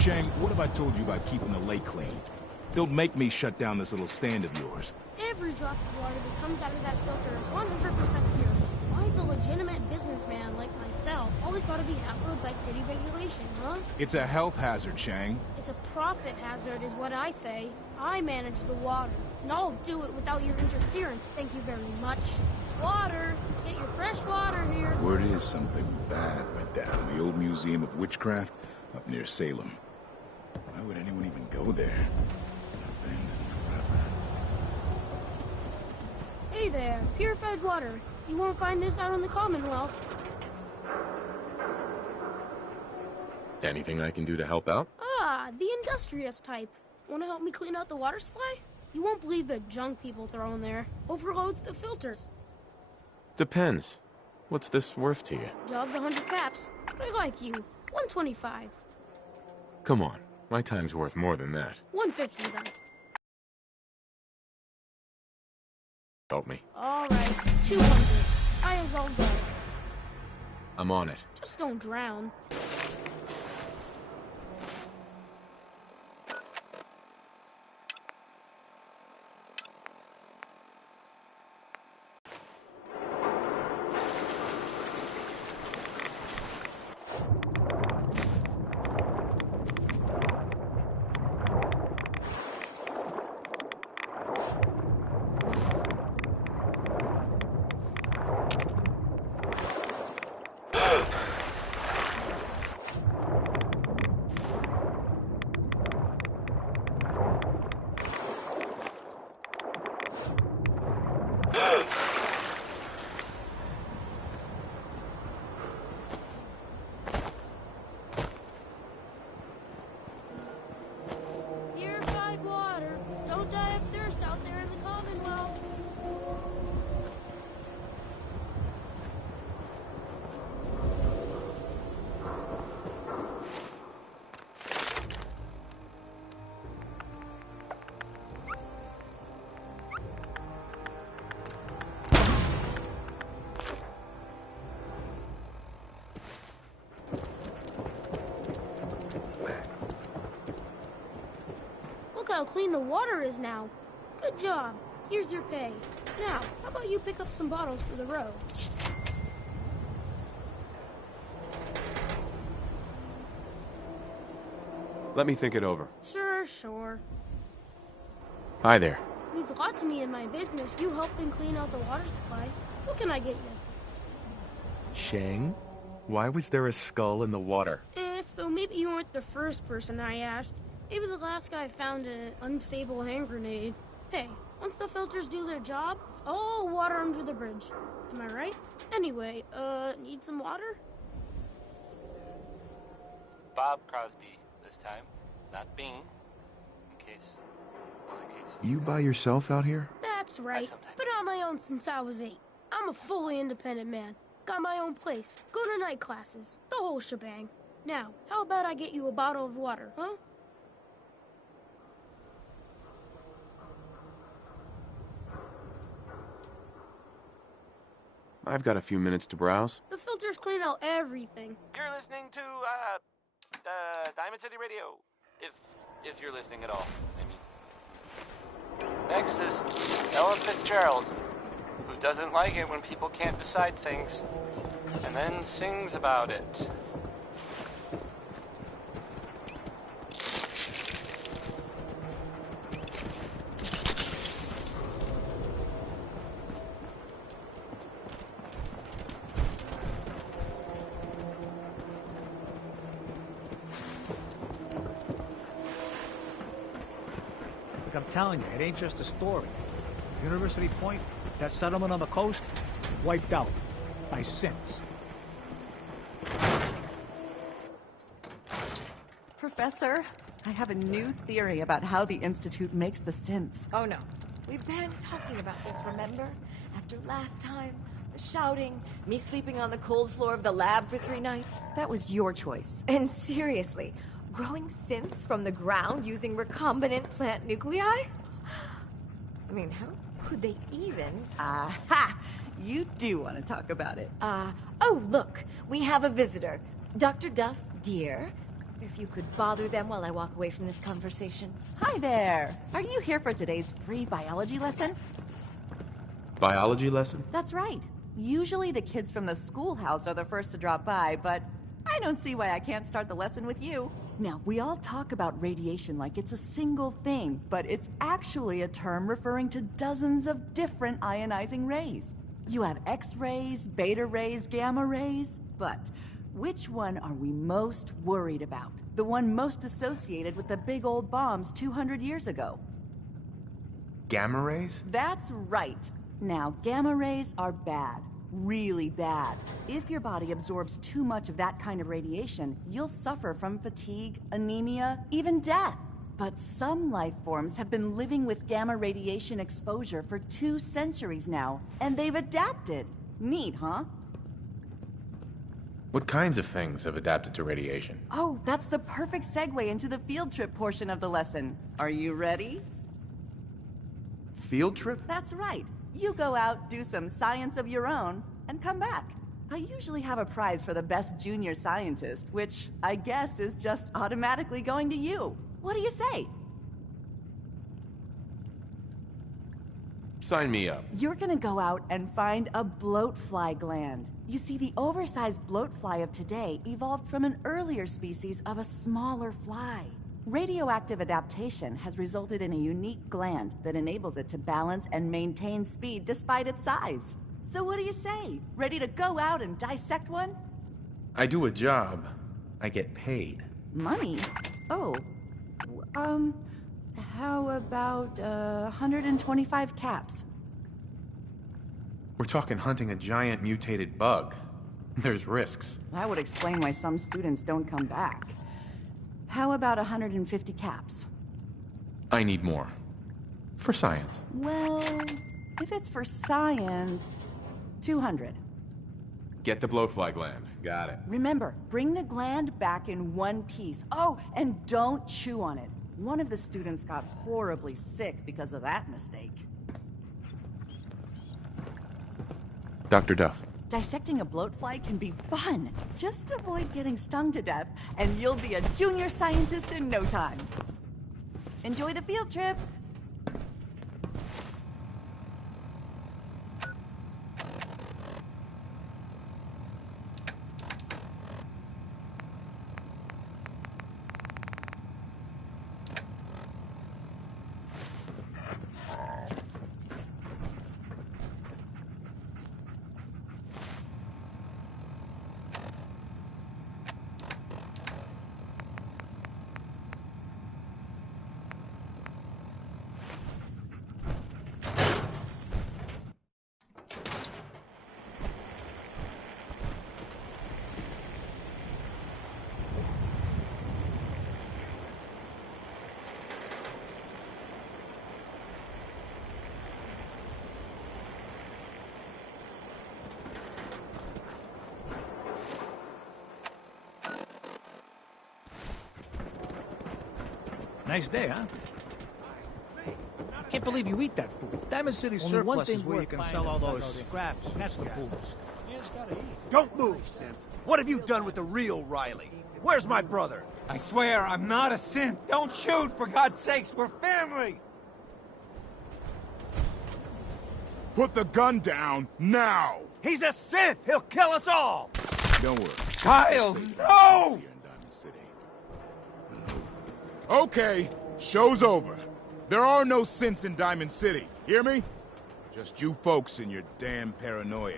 Shang, what have I told you about keeping the lake clean? Don't make me shut down this little stand of yours. Every drop of water that comes out of that filter is 100% pure. Why is a legitimate businessman like myself always gotta be hassled by city regulation, huh? It's a health hazard, Shang. It's a profit hazard is what I say. I manage the water, and I'll do it without your interference, thank you very much. Water! Get your fresh water here! Word is something bad went down in the old Museum of Witchcraft up near Salem. Why would anyone even go there? Abandoned forever. Hey there, purified water. You won't find this out in the Commonwealth. Anything I can do to help out? Ah, the industrious type. Want to help me clean out the water supply? You won't believe the junk people throw in there. Overloads the filters. Depends. What's this worth to you? Job's 100 caps. But I like you. 125. Come on. My time's worth more than that. 150 then. Help me. All right, 200. I as all go. I'm on it. Just don't drown. Look how clean the water is now. Good job. Here's your pay. Now, how about you pick up some bottles for the road? Let me think it over. Sure. Hi there. Means a lot to me in my business. You helping clean out the water supply. What can I get you? Shang? Why was there a skull in the water? So maybe you weren't the first person I asked. Maybe the last guy found an unstable hand grenade. Hey, once the filters do their job, it's all water under the bridge. Am I right? Anyway, need some water? Bob Crosby this time, not Bing. In case. You by yourself out here? That's right. Been on my own since I was 8. I'm a fully independent man. Got my own place, go to night classes, the whole shebang. Now, how about I get you a bottle of water, huh? I've got a few minutes to browse. The filters clean out everything. You're listening to, Diamond City Radio. If you're listening at all, I mean. Next is Ellen Fitzgerald, who doesn't like it when people can't decide things, and then sings about it. Look, I'm telling you, it ain't just a story. University Point, that settlement on the coast, wiped out by synths. Professor, I have a new theory about how the Institute makes the synths. Oh no. We've been talking about this, remember? After last time, the shouting, me sleeping on the cold floor of the lab for 3 nights. That was your choice. And seriously, growing synths from the ground using recombinant plant nuclei? I mean, how could they even? Aha! You do want to talk about it. Oh, look, we have a visitor. Dr. Duff, dear. If you could bother them while I walk away from this conversation. Hi there. Are you here for today's free biology lesson? Biology lesson? That's right. Usually the kids from the schoolhouse are the first to drop by, but I don't see why I can't start the lesson with you. Now, we all talk about radiation like it's a single thing, but it's actually a term referring to dozens of different ionizing rays. You have X-rays, beta rays, gamma rays, but which one are we most worried about? The one most associated with the big old bombs 200 years ago. Gamma rays? That's right. Now, gamma rays are bad. Really bad. If your body absorbs too much of that kind of radiation, you'll suffer from fatigue, anemia, even death. But some life forms have been living with gamma radiation exposure for 2 centuries now, and they've adapted. Neat, huh? What kinds of things have adapted to radiation? Oh, that's the perfect segue into the field trip portion of the lesson. Are you ready? Field trip? That's right. You go out, do some science of your own, and come back. I usually have a prize for the best junior scientist, which I guess is just automatically going to you. What do you say? Sign me up. You're gonna go out and find a bloatfly gland. You see, the oversized bloatfly of today evolved from an earlier species of a smaller fly. Radioactive adaptation has resulted in a unique gland that enables it to balance and maintain speed despite its size. So what do you say? Ready to go out and dissect one? I do a job. I get paid. Money? Oh. How about 125 caps? We're talking hunting a giant mutated bug. There's risks. That would explain why some students don't come back. How about 150 caps? I need more. For science. Well, if it's for science, 200. Get the blowfly gland. Got it. Remember, bring the gland back in one piece. Oh, and don't chew on it. One of the students got horribly sick because of that mistake. Dr. Duff. Dissecting a bloatfly can be fun. Just avoid getting stung to death, and you'll be a junior scientist in no time. Enjoy the field trip. Nice day, huh? Can't believe you eat that food. Diamond City Only surplus one thing is where you worth can buying sell all in those Chicago, scraps. That's the coolest. You just gotta eat. Don't move, synth. What have you done with the real Riley? Where's my brother? I swear, I'm not a synth. Don't shoot, for God's sakes. We're family. Put the gun down, now! He's a synth! He'll kill us all! Don't worry. Kyle, no! Here in Diamond City. Okay, show's over. There are no synths in Diamond City, hear me? Just you folks and your damn paranoia.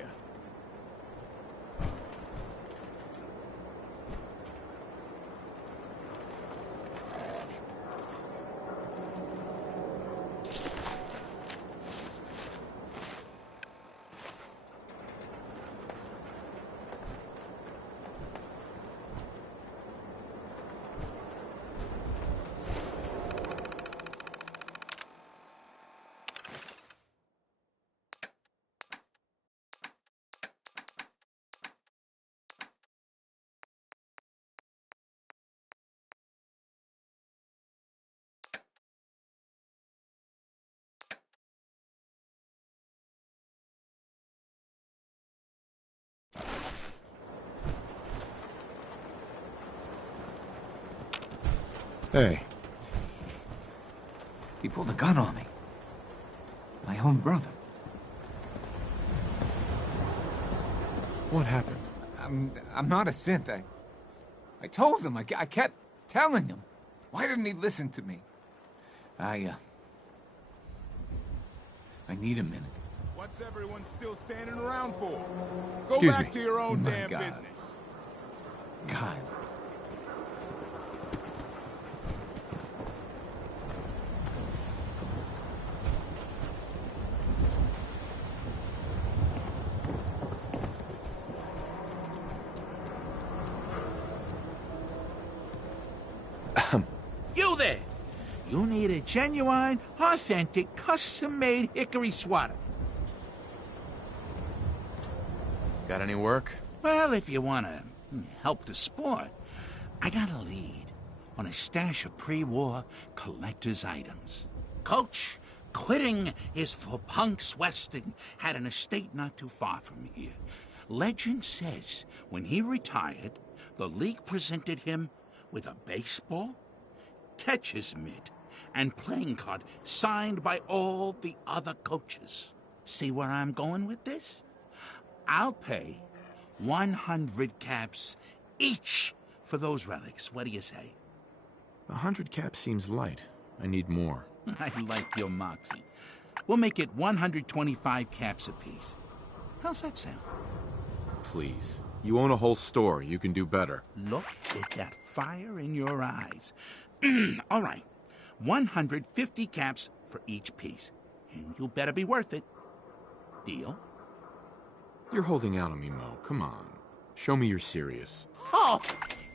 Hey. He pulled a gun on me. My own brother. What happened? I'm not a synth. I told him. I kept telling him. Why didn't he listen to me? I need a minute. What's everyone still standing around for? Go Excuse back me. to your own My damn God. business. God. You there! You need a genuine, authentic, custom-made hickory swatter. Got any work? Well, if you want to help the sport, I got a lead on a stash of pre-war collector's items. Coach, quitting is for punks west and had an estate not too far from here. Legend says when he retired, the league presented him with a baseball, catcher's mitt, and playing card signed by all the other coaches. See where I'm going with this? I'll pay 100 caps each for those relics. What do you say? 100 caps seems light. I need more. I like your moxie. We'll make it 125 caps apiece. How's that sound? Please. You own a whole store. You can do better. Look at that fire in your eyes. All right. 150 caps for each piece. And you better be worth it. Deal? You're holding out on me, Mo. Come on. Show me you're serious. Oh,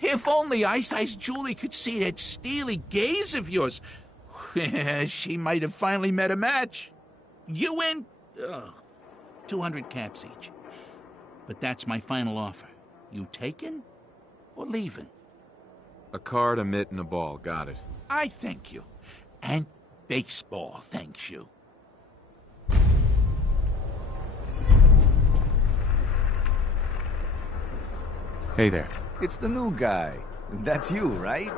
if only Ice Julie could see that steely gaze of yours. She might have finally met a match. You win 200 caps each. But that's my final offer. You taking or leaving? A card, a mitt, and a ball. Got it. I thank you. And baseball thanks you. Hey there. It's the new guy. That's you, right?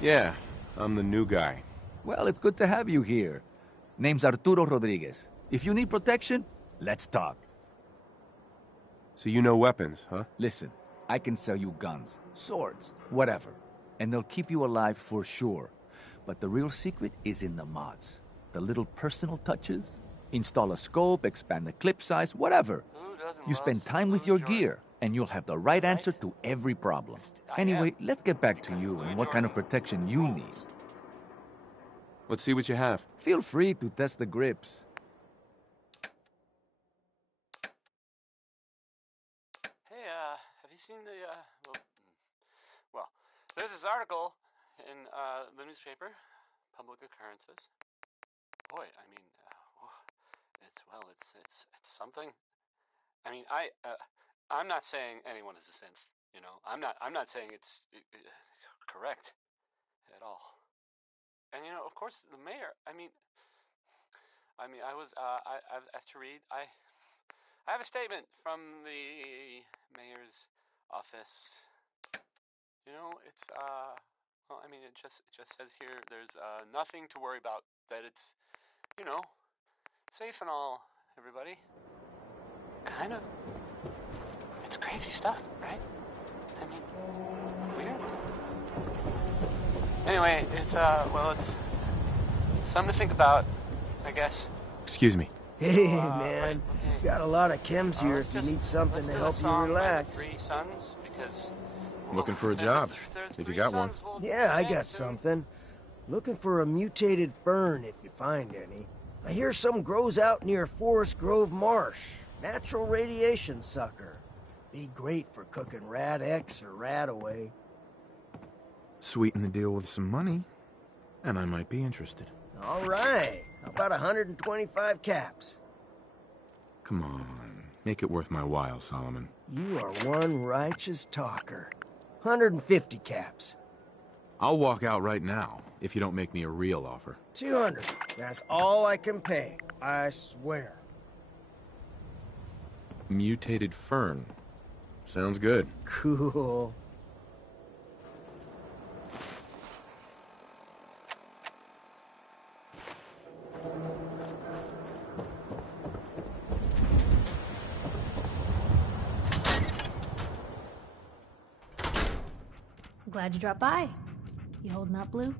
Yeah, I'm the new guy. Well, it's good to have you here. Name's Arturo Rodriguez. If you need protection, let's talk. So you know weapons, huh? Listen, I can sell you guns, swords, whatever. And they'll keep you alive for sure. But the real secret is in the mods. The little personal touches. Install a scope, expand the clip size, whatever. You spend time with your gear, and you'll have the right answer to every problem. Anyway, let's get back to you and what kind of protection you need. Let's see what you have. Feel free to test the grips. Hey, have you seen well, there's this article in the newspaper, Public Occurrences. Boy, I mean, it's something. I mean, I'm not saying anyone is a synth, you know. I'm not saying it's correct at all. And you know, of course, the mayor. I mean, I was I've asked to read. I have a statement from the mayor's office. You know, it's well, I mean, it just says here there's nothing to worry about. That it's, you know, safe and all. Everybody. Kind of. It's crazy stuff, right? I mean, weird. Anyway, it's well, it's something to think about, I guess. Excuse me. Hey, man. Got a lot of chems here if you need something to help you relax. Three Sons, because Looking for a job, if you got one. Yeah, I got something. Looking for a mutated fern if you find any. I hear some grows out near Forest Grove Marsh. Natural radiation sucker. Be great for cooking rat X or rat away. Sweeten the deal with some money, and I might be interested. All right. How about 125 caps? Come on. Make it worth my while, Solomon. You are one righteous talker. 150 caps. I'll walk out right now, if you don't make me a real offer. 200. That's all I can pay. I swear. Mutated fern. Sounds good. Cool. Glad you dropped by. You holding up, Blue?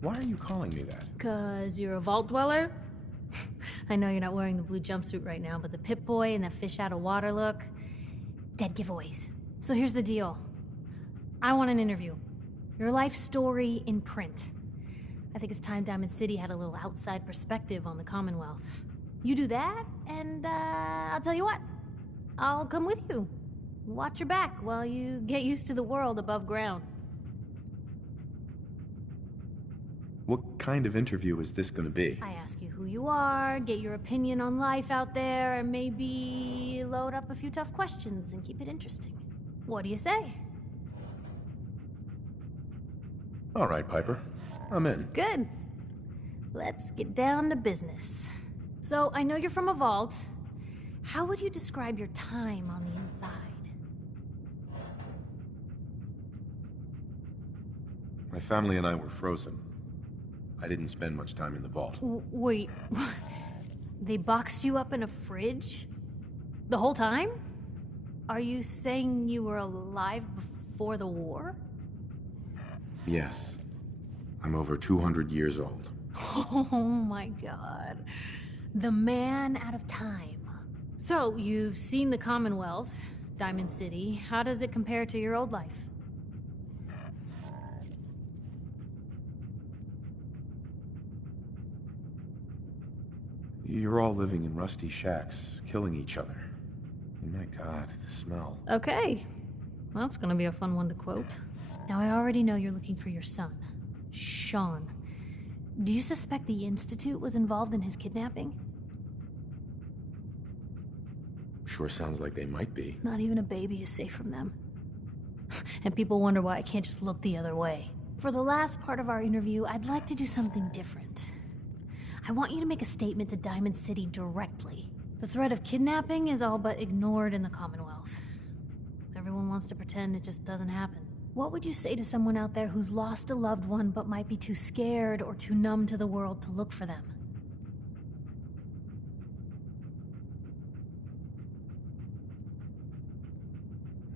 Why are you calling me that? 'Cause you're a vault dweller? I know you're not wearing the blue jumpsuit right now, but the Pip-Boy and the fish out of water look... Dead giveaways. So here's the deal. I want an interview. Your life story in print. I think it's time Diamond City had a little outside perspective on the Commonwealth. You do that, and I'll tell you what. I'll come with you. Watch your back while you get used to the world above ground. What kind of interview is this gonna be? I ask you who you are, get your opinion on life out there, and maybe load up a few tough questions and keep it interesting. What do you say? All right, Piper. I'm in. Good. Let's get down to business. So, I know you're from a vault. How would you describe your time on the inside? My family and I were frozen. I didn't spend much time in the vault. Wait, they boxed you up in a fridge? The whole time? Are you saying you were alive before the war? Yes. I'm over 200 years old. Oh my god. The man out of time. So, you've seen the Commonwealth, Diamond City. How does it compare to your old life? You're all living in rusty shacks, killing each other. And my god, the smell. Okay. Well, that's gonna be a fun one to quote. Now, I already know you're looking for your son, Sean. Do you suspect the Institute was involved in his kidnapping? Sure sounds like they might be. Not even a baby is safe from them. And people wonder why I can't just look the other way. For the last part of our interview, I'd like to do something different. I want you to make a statement to Diamond City directly. The threat of kidnapping is all but ignored in the Commonwealth. Everyone wants to pretend it just doesn't happen. What would you say to someone out there who's lost a loved one but might be too scared or too numb to the world to look for them?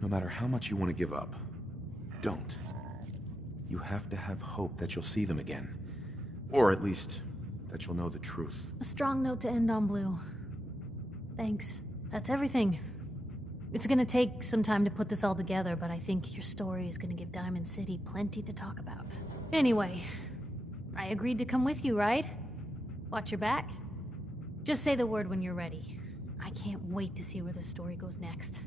No matter how much you want to give up, don't. You have to have hope that you'll see them again. Or at least, that you'll know the truth. A strong note to end on, Blue. Thanks. That's everything. It's gonna take some time to put this all together, but I think your story is gonna give Diamond City plenty to talk about. Anyway, I agreed to come with you, right? Watch your back. Just say the word when you're ready. I can't wait to see where this story goes next.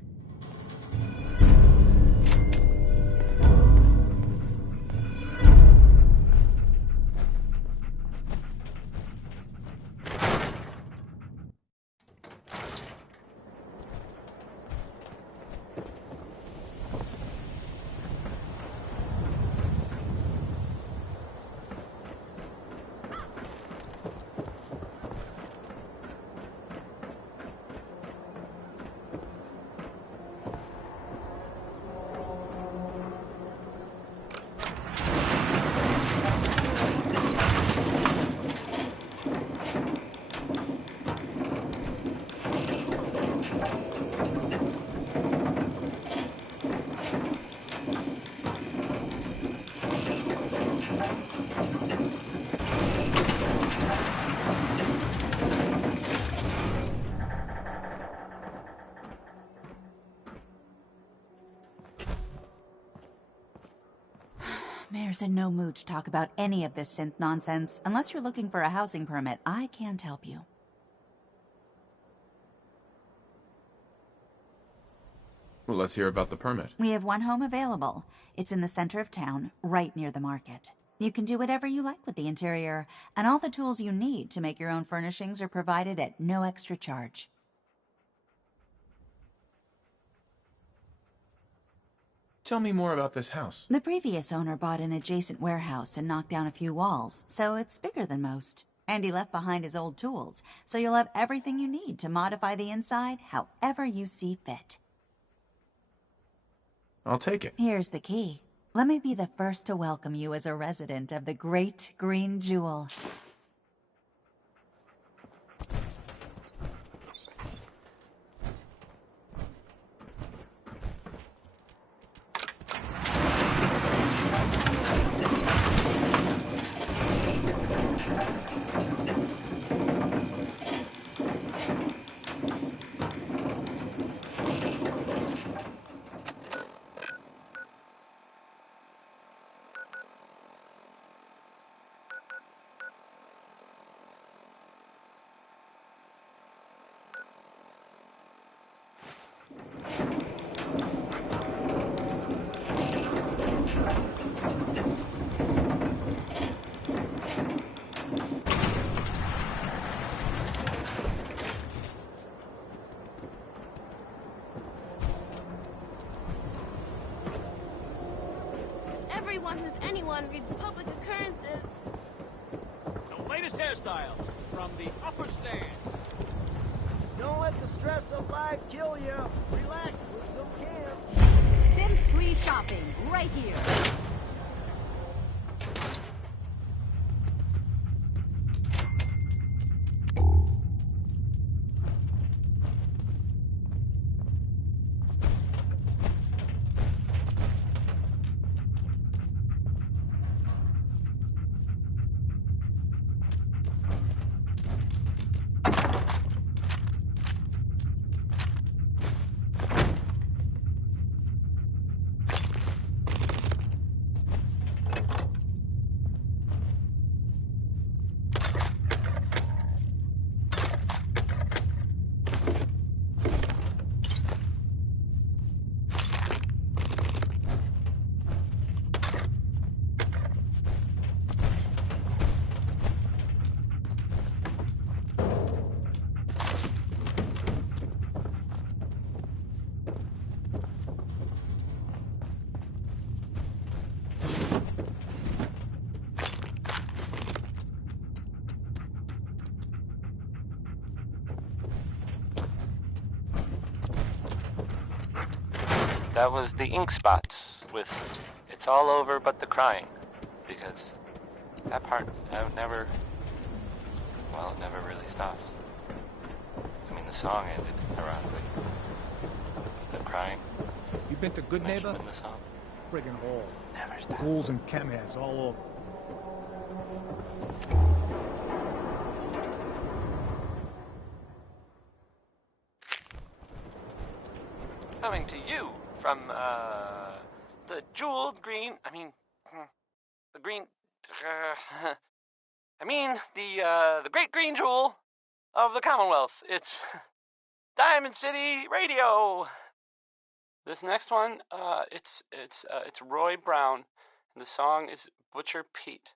Mayor's in no mood to talk about any of this synth nonsense. Unless you're looking for a housing permit, I can't help you. Well, let's hear about the permit. We have one home available. It's in the center of town, right near the market. You can do whatever you like with the interior, and all the tools you need to make your own furnishings are provided at no extra charge. Tell me more about this house. The previous owner bought an adjacent warehouse and knocked down a few walls, so it's bigger than most. And he left behind his old tools, so you'll have everything you need to modify the inside however you see fit. I'll take it. Here's the key. Let me be the first to welcome you as a resident of the Great Green Jewel. Everyone who's anyone reads public occurrences. The latest hairstyle from the upper stand. Don't let the stress of life kill you. Relax with some camp. Synth-free shopping, right here. That was the ink spots with It's all over but the crying. Because that part, I've never... Well, it never really stops. I mean, the song ended, ironically. The crying. You been to Good Neighbor? In the song. Friggin' hole. Never stops. Ghouls and chemheads all over. Coming to you from, the jeweled green... the green... the great green jewel of the Commonwealth. It's Diamond City Radio. This next one, it's Roy Brown, and the song is Butcher Pete.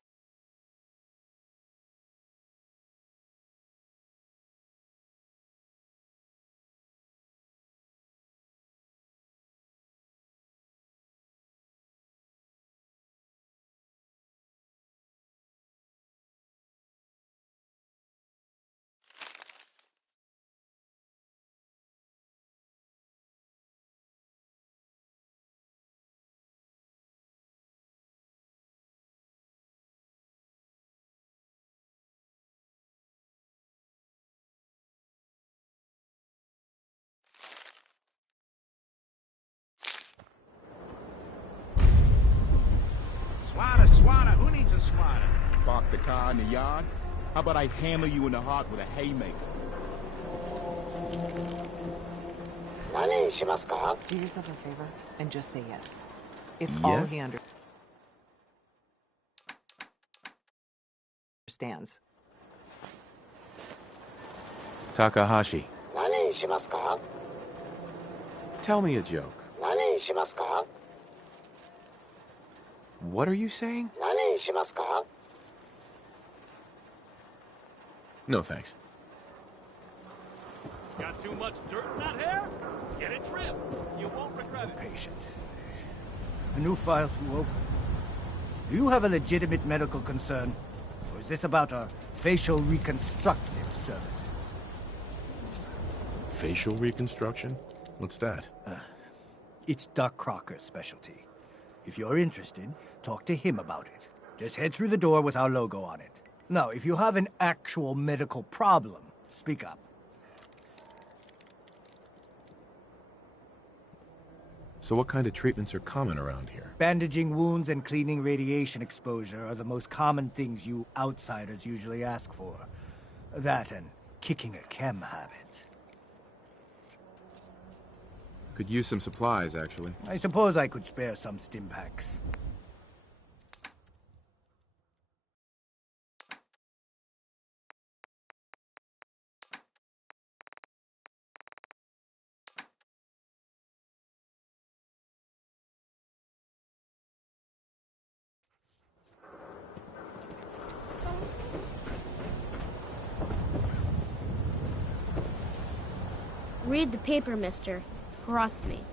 Swatter, who needs a swatter? Park the car in the yard? How about I hammer you in the heart with a haymaker? Do yourself a favor and just say yes. It's all he understands. Takahashi, tell me a joke. What are you saying? No thanks. Got too much dirt in that hair? Get it trimmed. You won't regret it. Patient. A new file to open. Do you have a legitimate medical concern? Or is this about our facial reconstructive services? Facial reconstruction? What's that? It's Doc Crocker's specialty. If you're interested, talk to him about it. Just head through the door with our logo on it. Now, if you have an actual medical problem, speak up. So what kind of treatments are common around here? Bandaging wounds and cleaning radiation exposure are the most common things you outsiders usually ask for. That and kicking a chem habit. Could use some supplies, actually. I suppose I could spare some stim packs. Read the paper, mister. Trust me.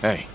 Hey.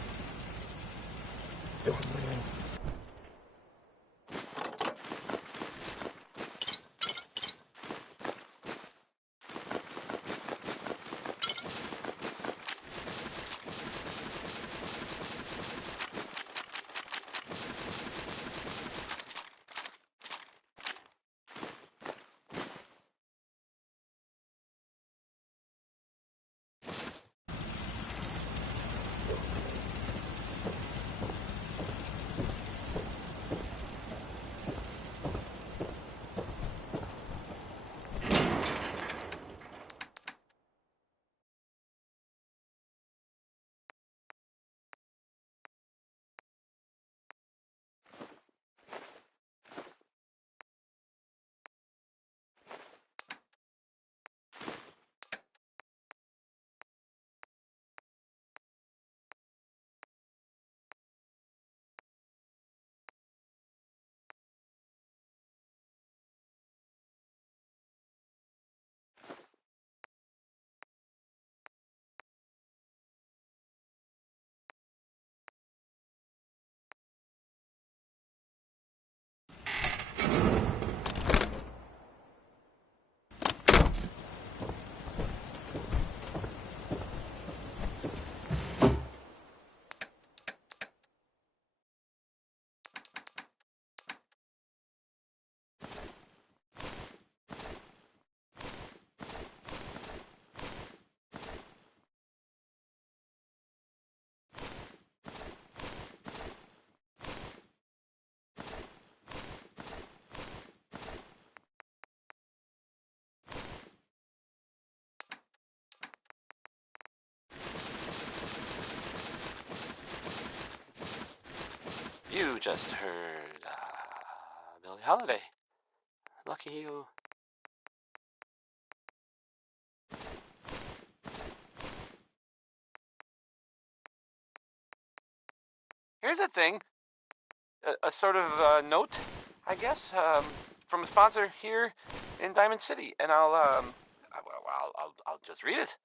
You just heard Billie Holiday. Lucky you. Here's a thing, a sort of note, I guess, from a sponsor here in Diamond City, and I'll just read it.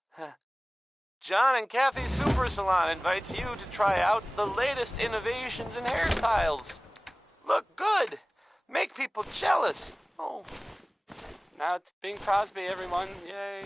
John and Kathy Super Salon invites you to try out the latest innovations in hairstyles. Look good, make people jealous. Oh, now it's Bing Crosby, everyone! Yay!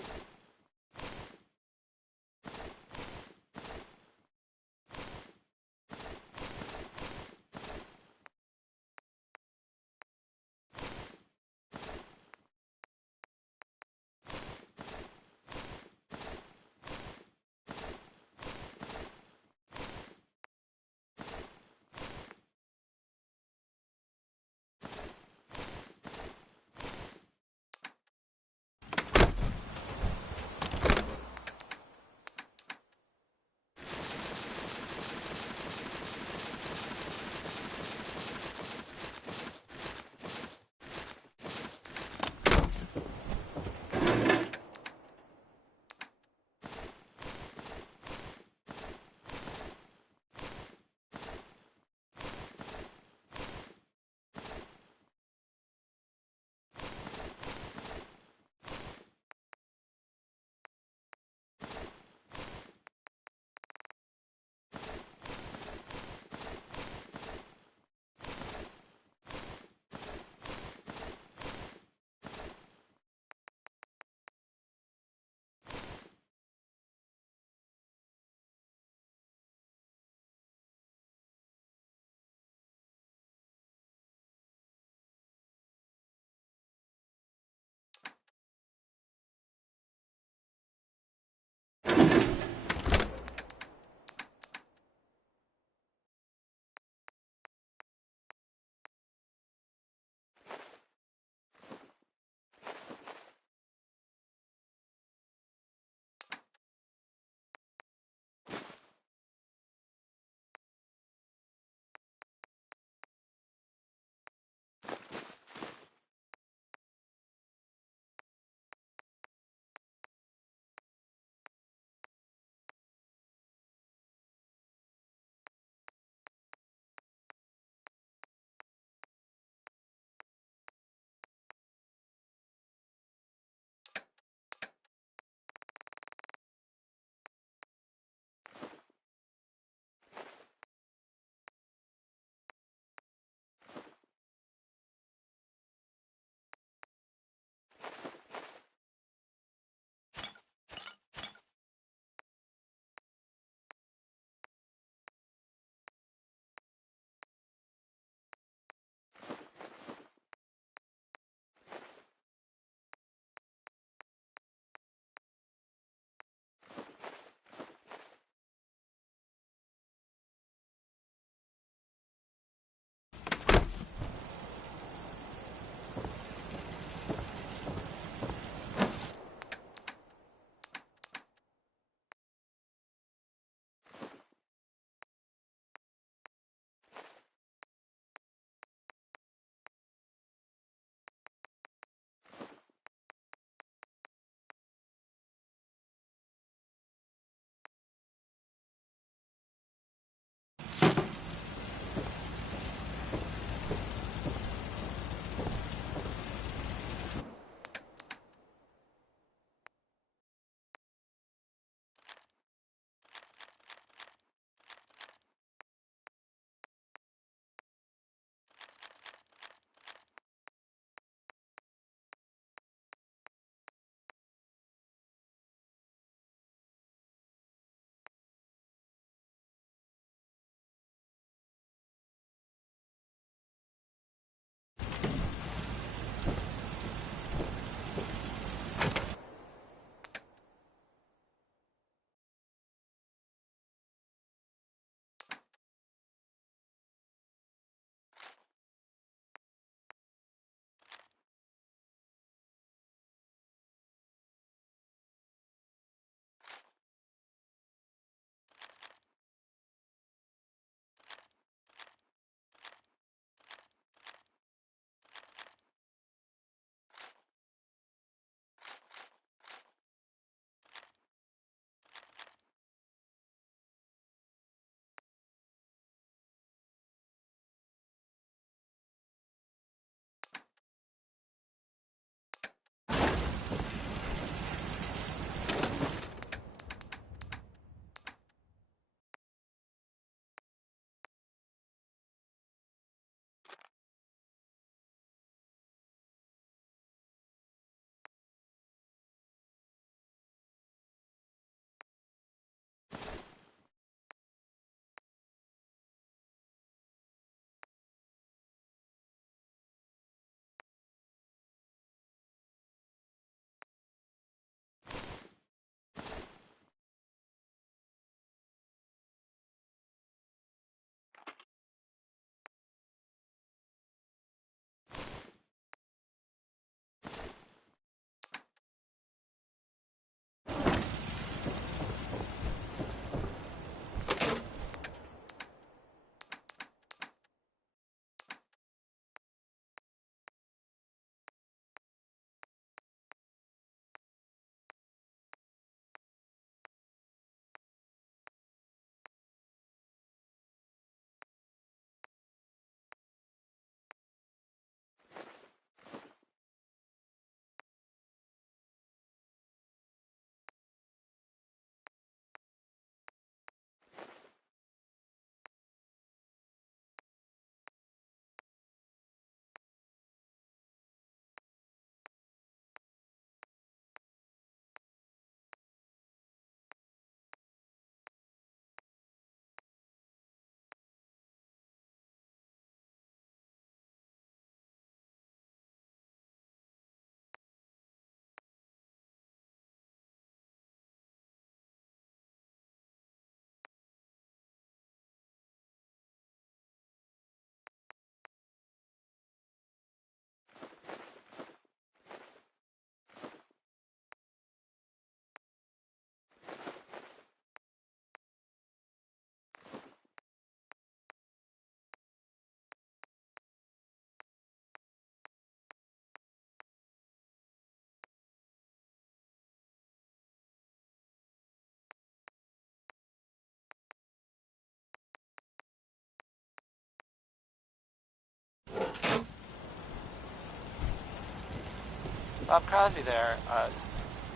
Bob Crosby there.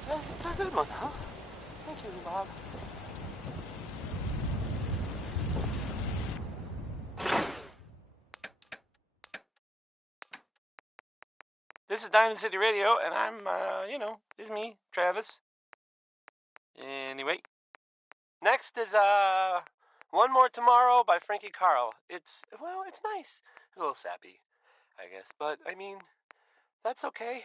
That's a good one, huh? Thank you, Bob. This is Diamond City Radio, and I'm, it's me, Travis. Anyway, next is, One More Tomorrow by Frankie Carl. It's nice. A little sappy, I guess, but, I mean, that's okay.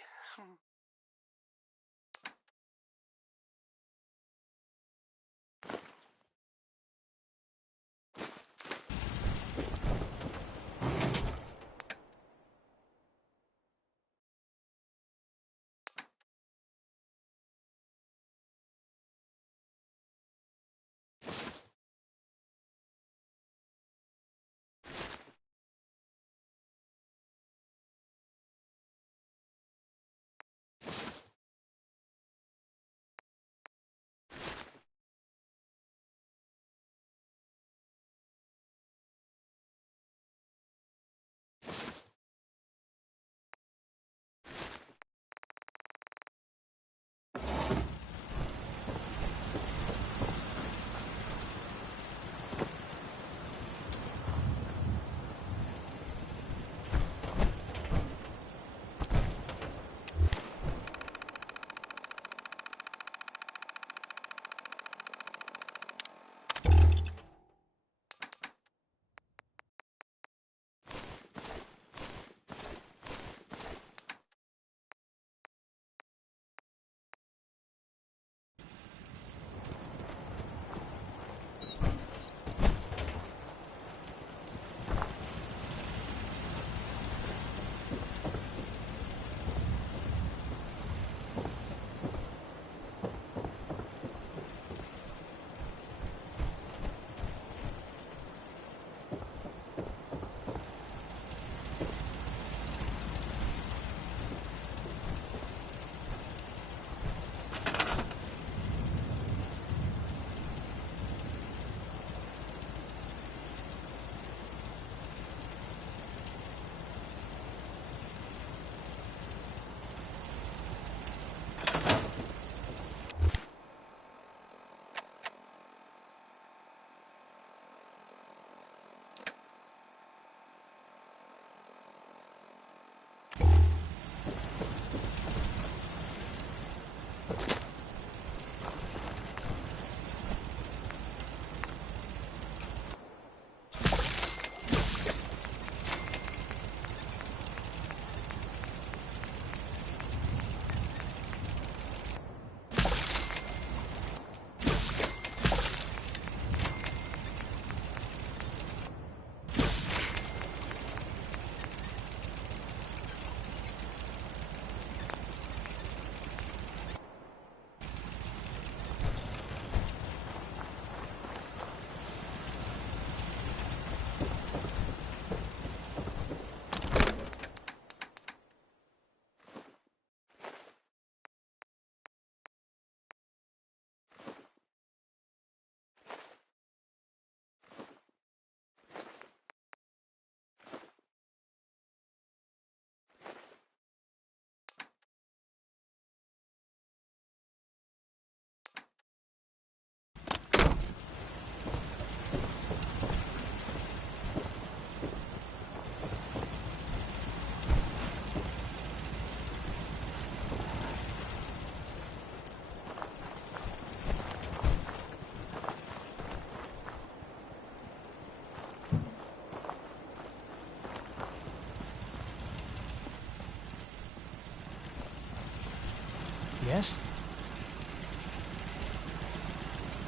Yes?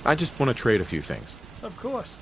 I just want to trade a few things. Of course.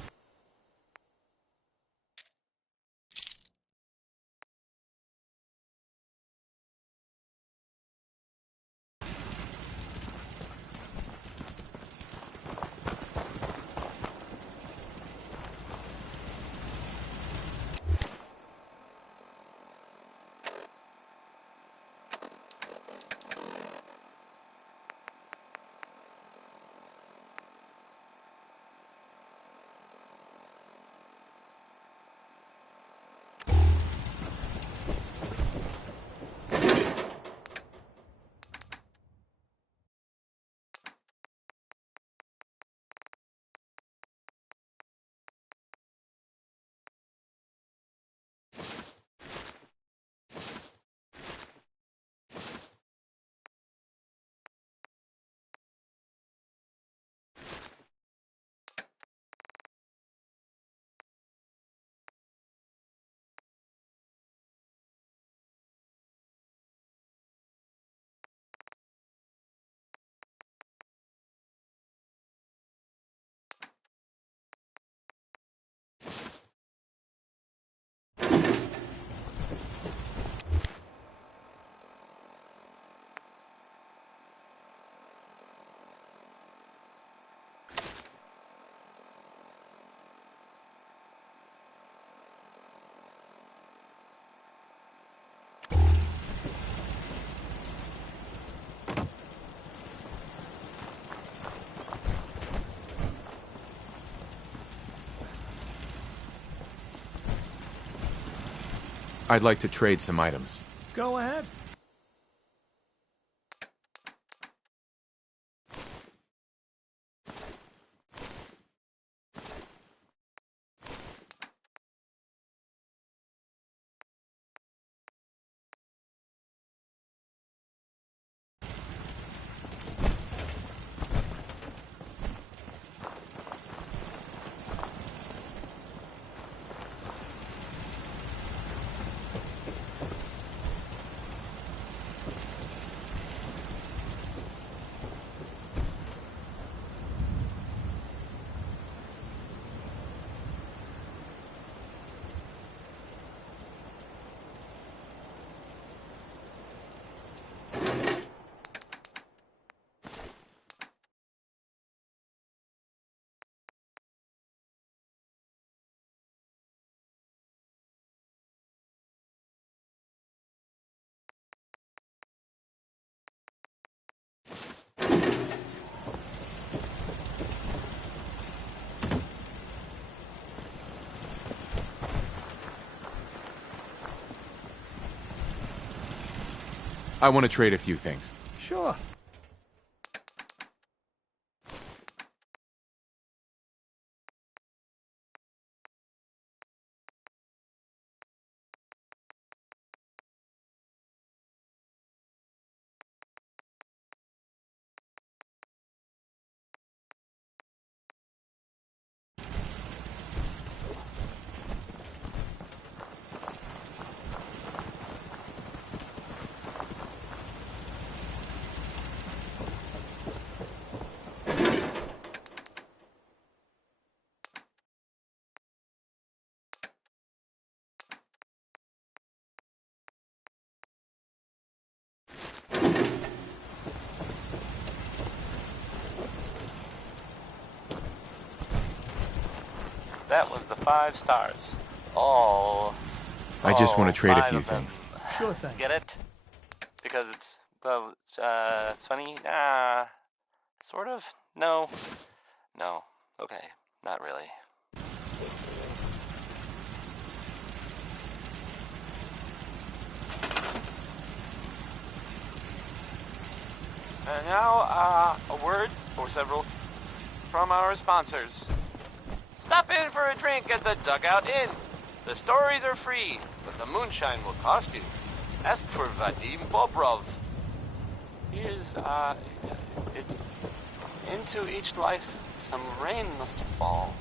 I'd like to trade some items. Go ahead. I want to trade a few things. Sure. That was the 5 stars. All. I just want to trade a 5 few of them. things. Sure thing. Get it? Because it's, well, it's funny? Sort of? No. No. Okay. Not really. And now, a word or several from our sponsors. Stop in for a drink at the Dugout Inn. The stories are free, but the moonshine will cost you. Ask for Vadim Bobrov. Here's, it's into each life some rain must fall.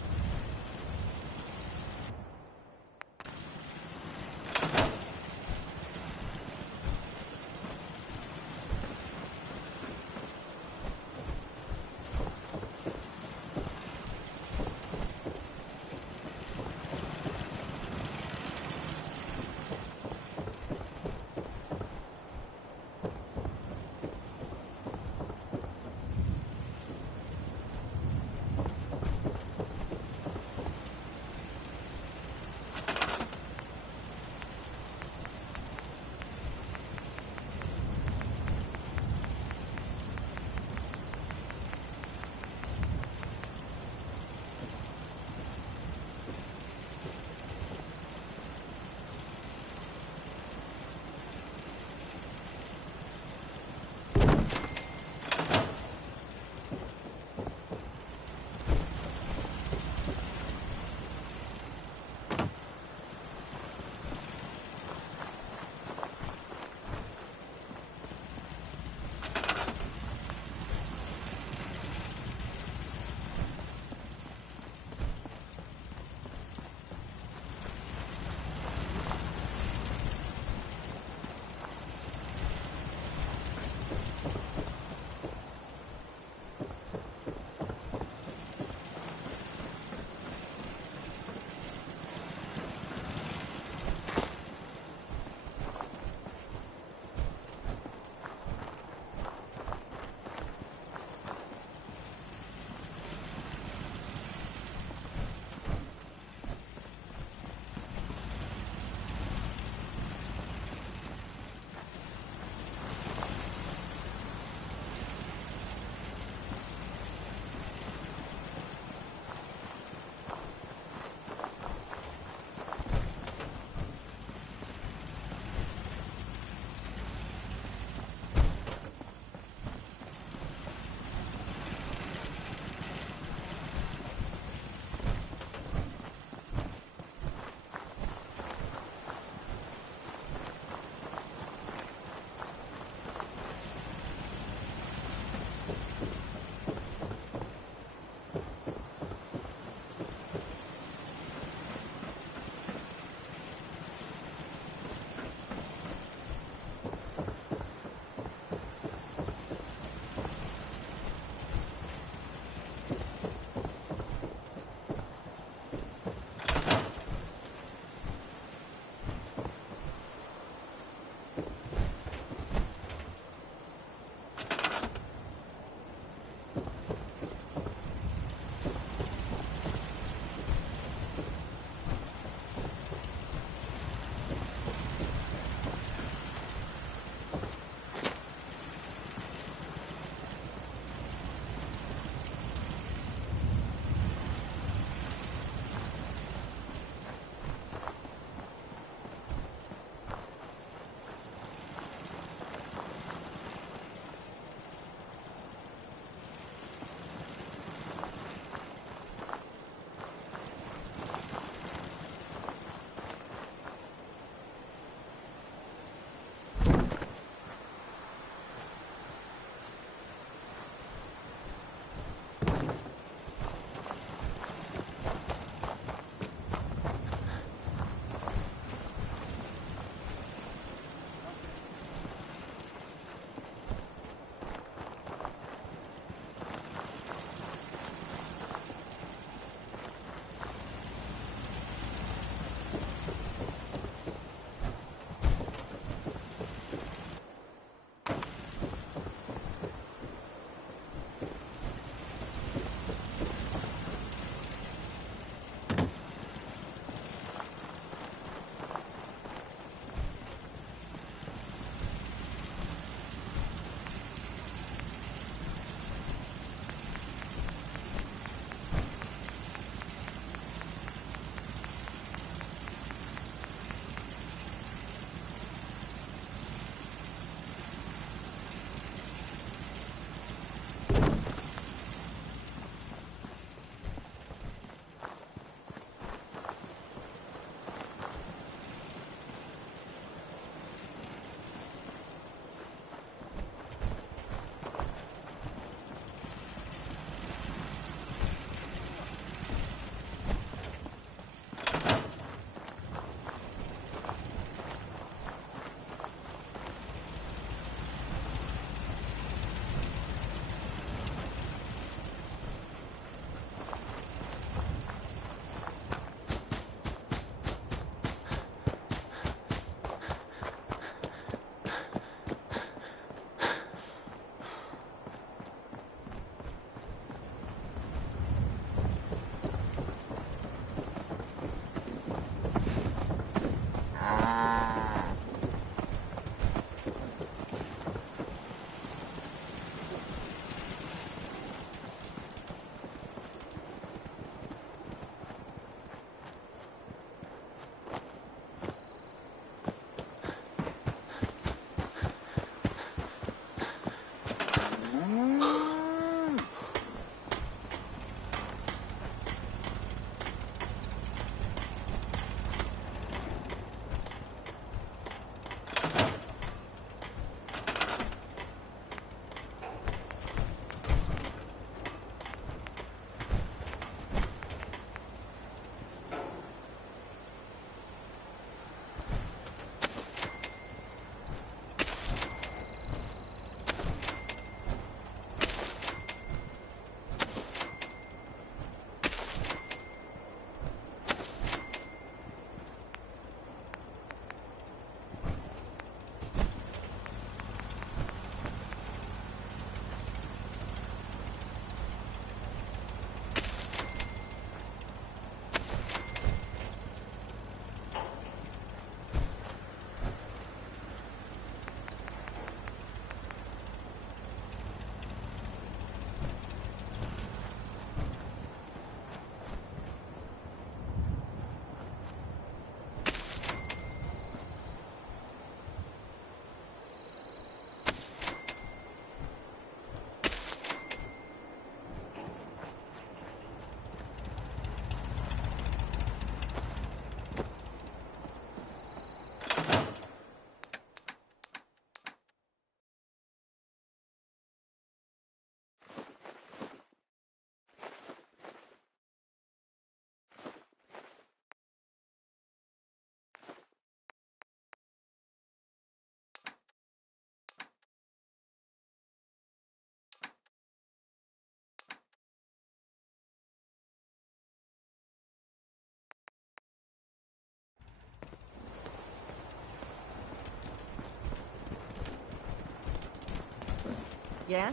Yeah?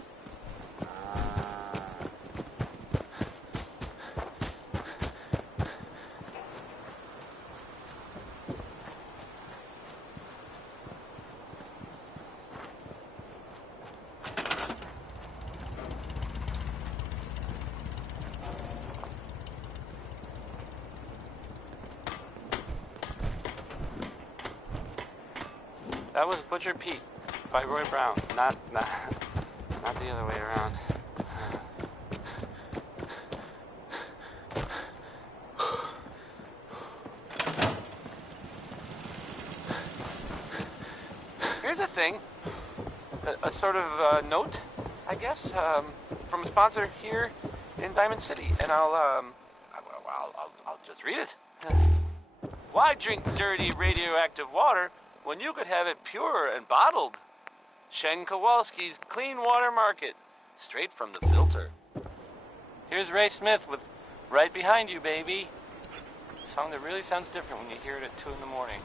That was Butcher Pete by Roy Brown, not the other way around. Here's a thing, a sort of note, I guess, from a sponsor here in Diamond City, and I'll just read it. Why drink dirty radioactive water when you could have it pure and bottled? Sheng Kowalski's Clean Water Market, straight from the filter. Here's Ray Smith with Right Behind You, Baby. A song that really sounds different when you hear it at 2 in the morning,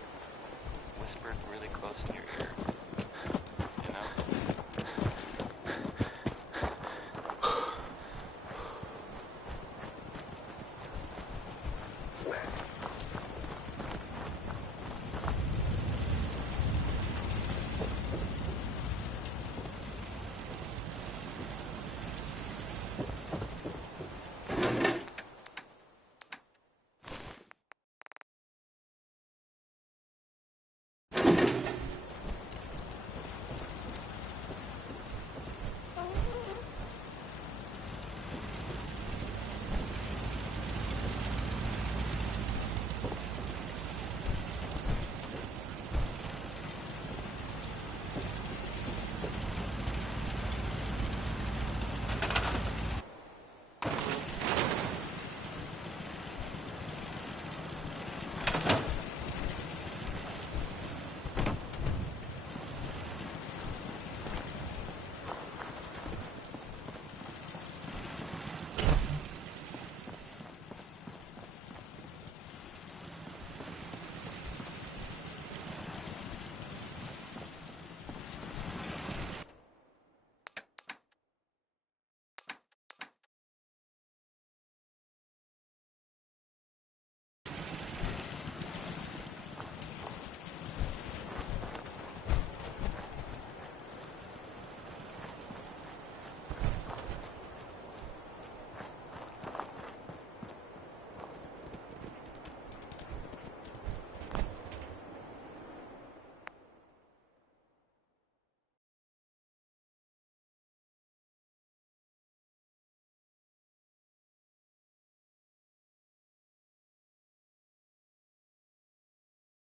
whispered really close in your ear.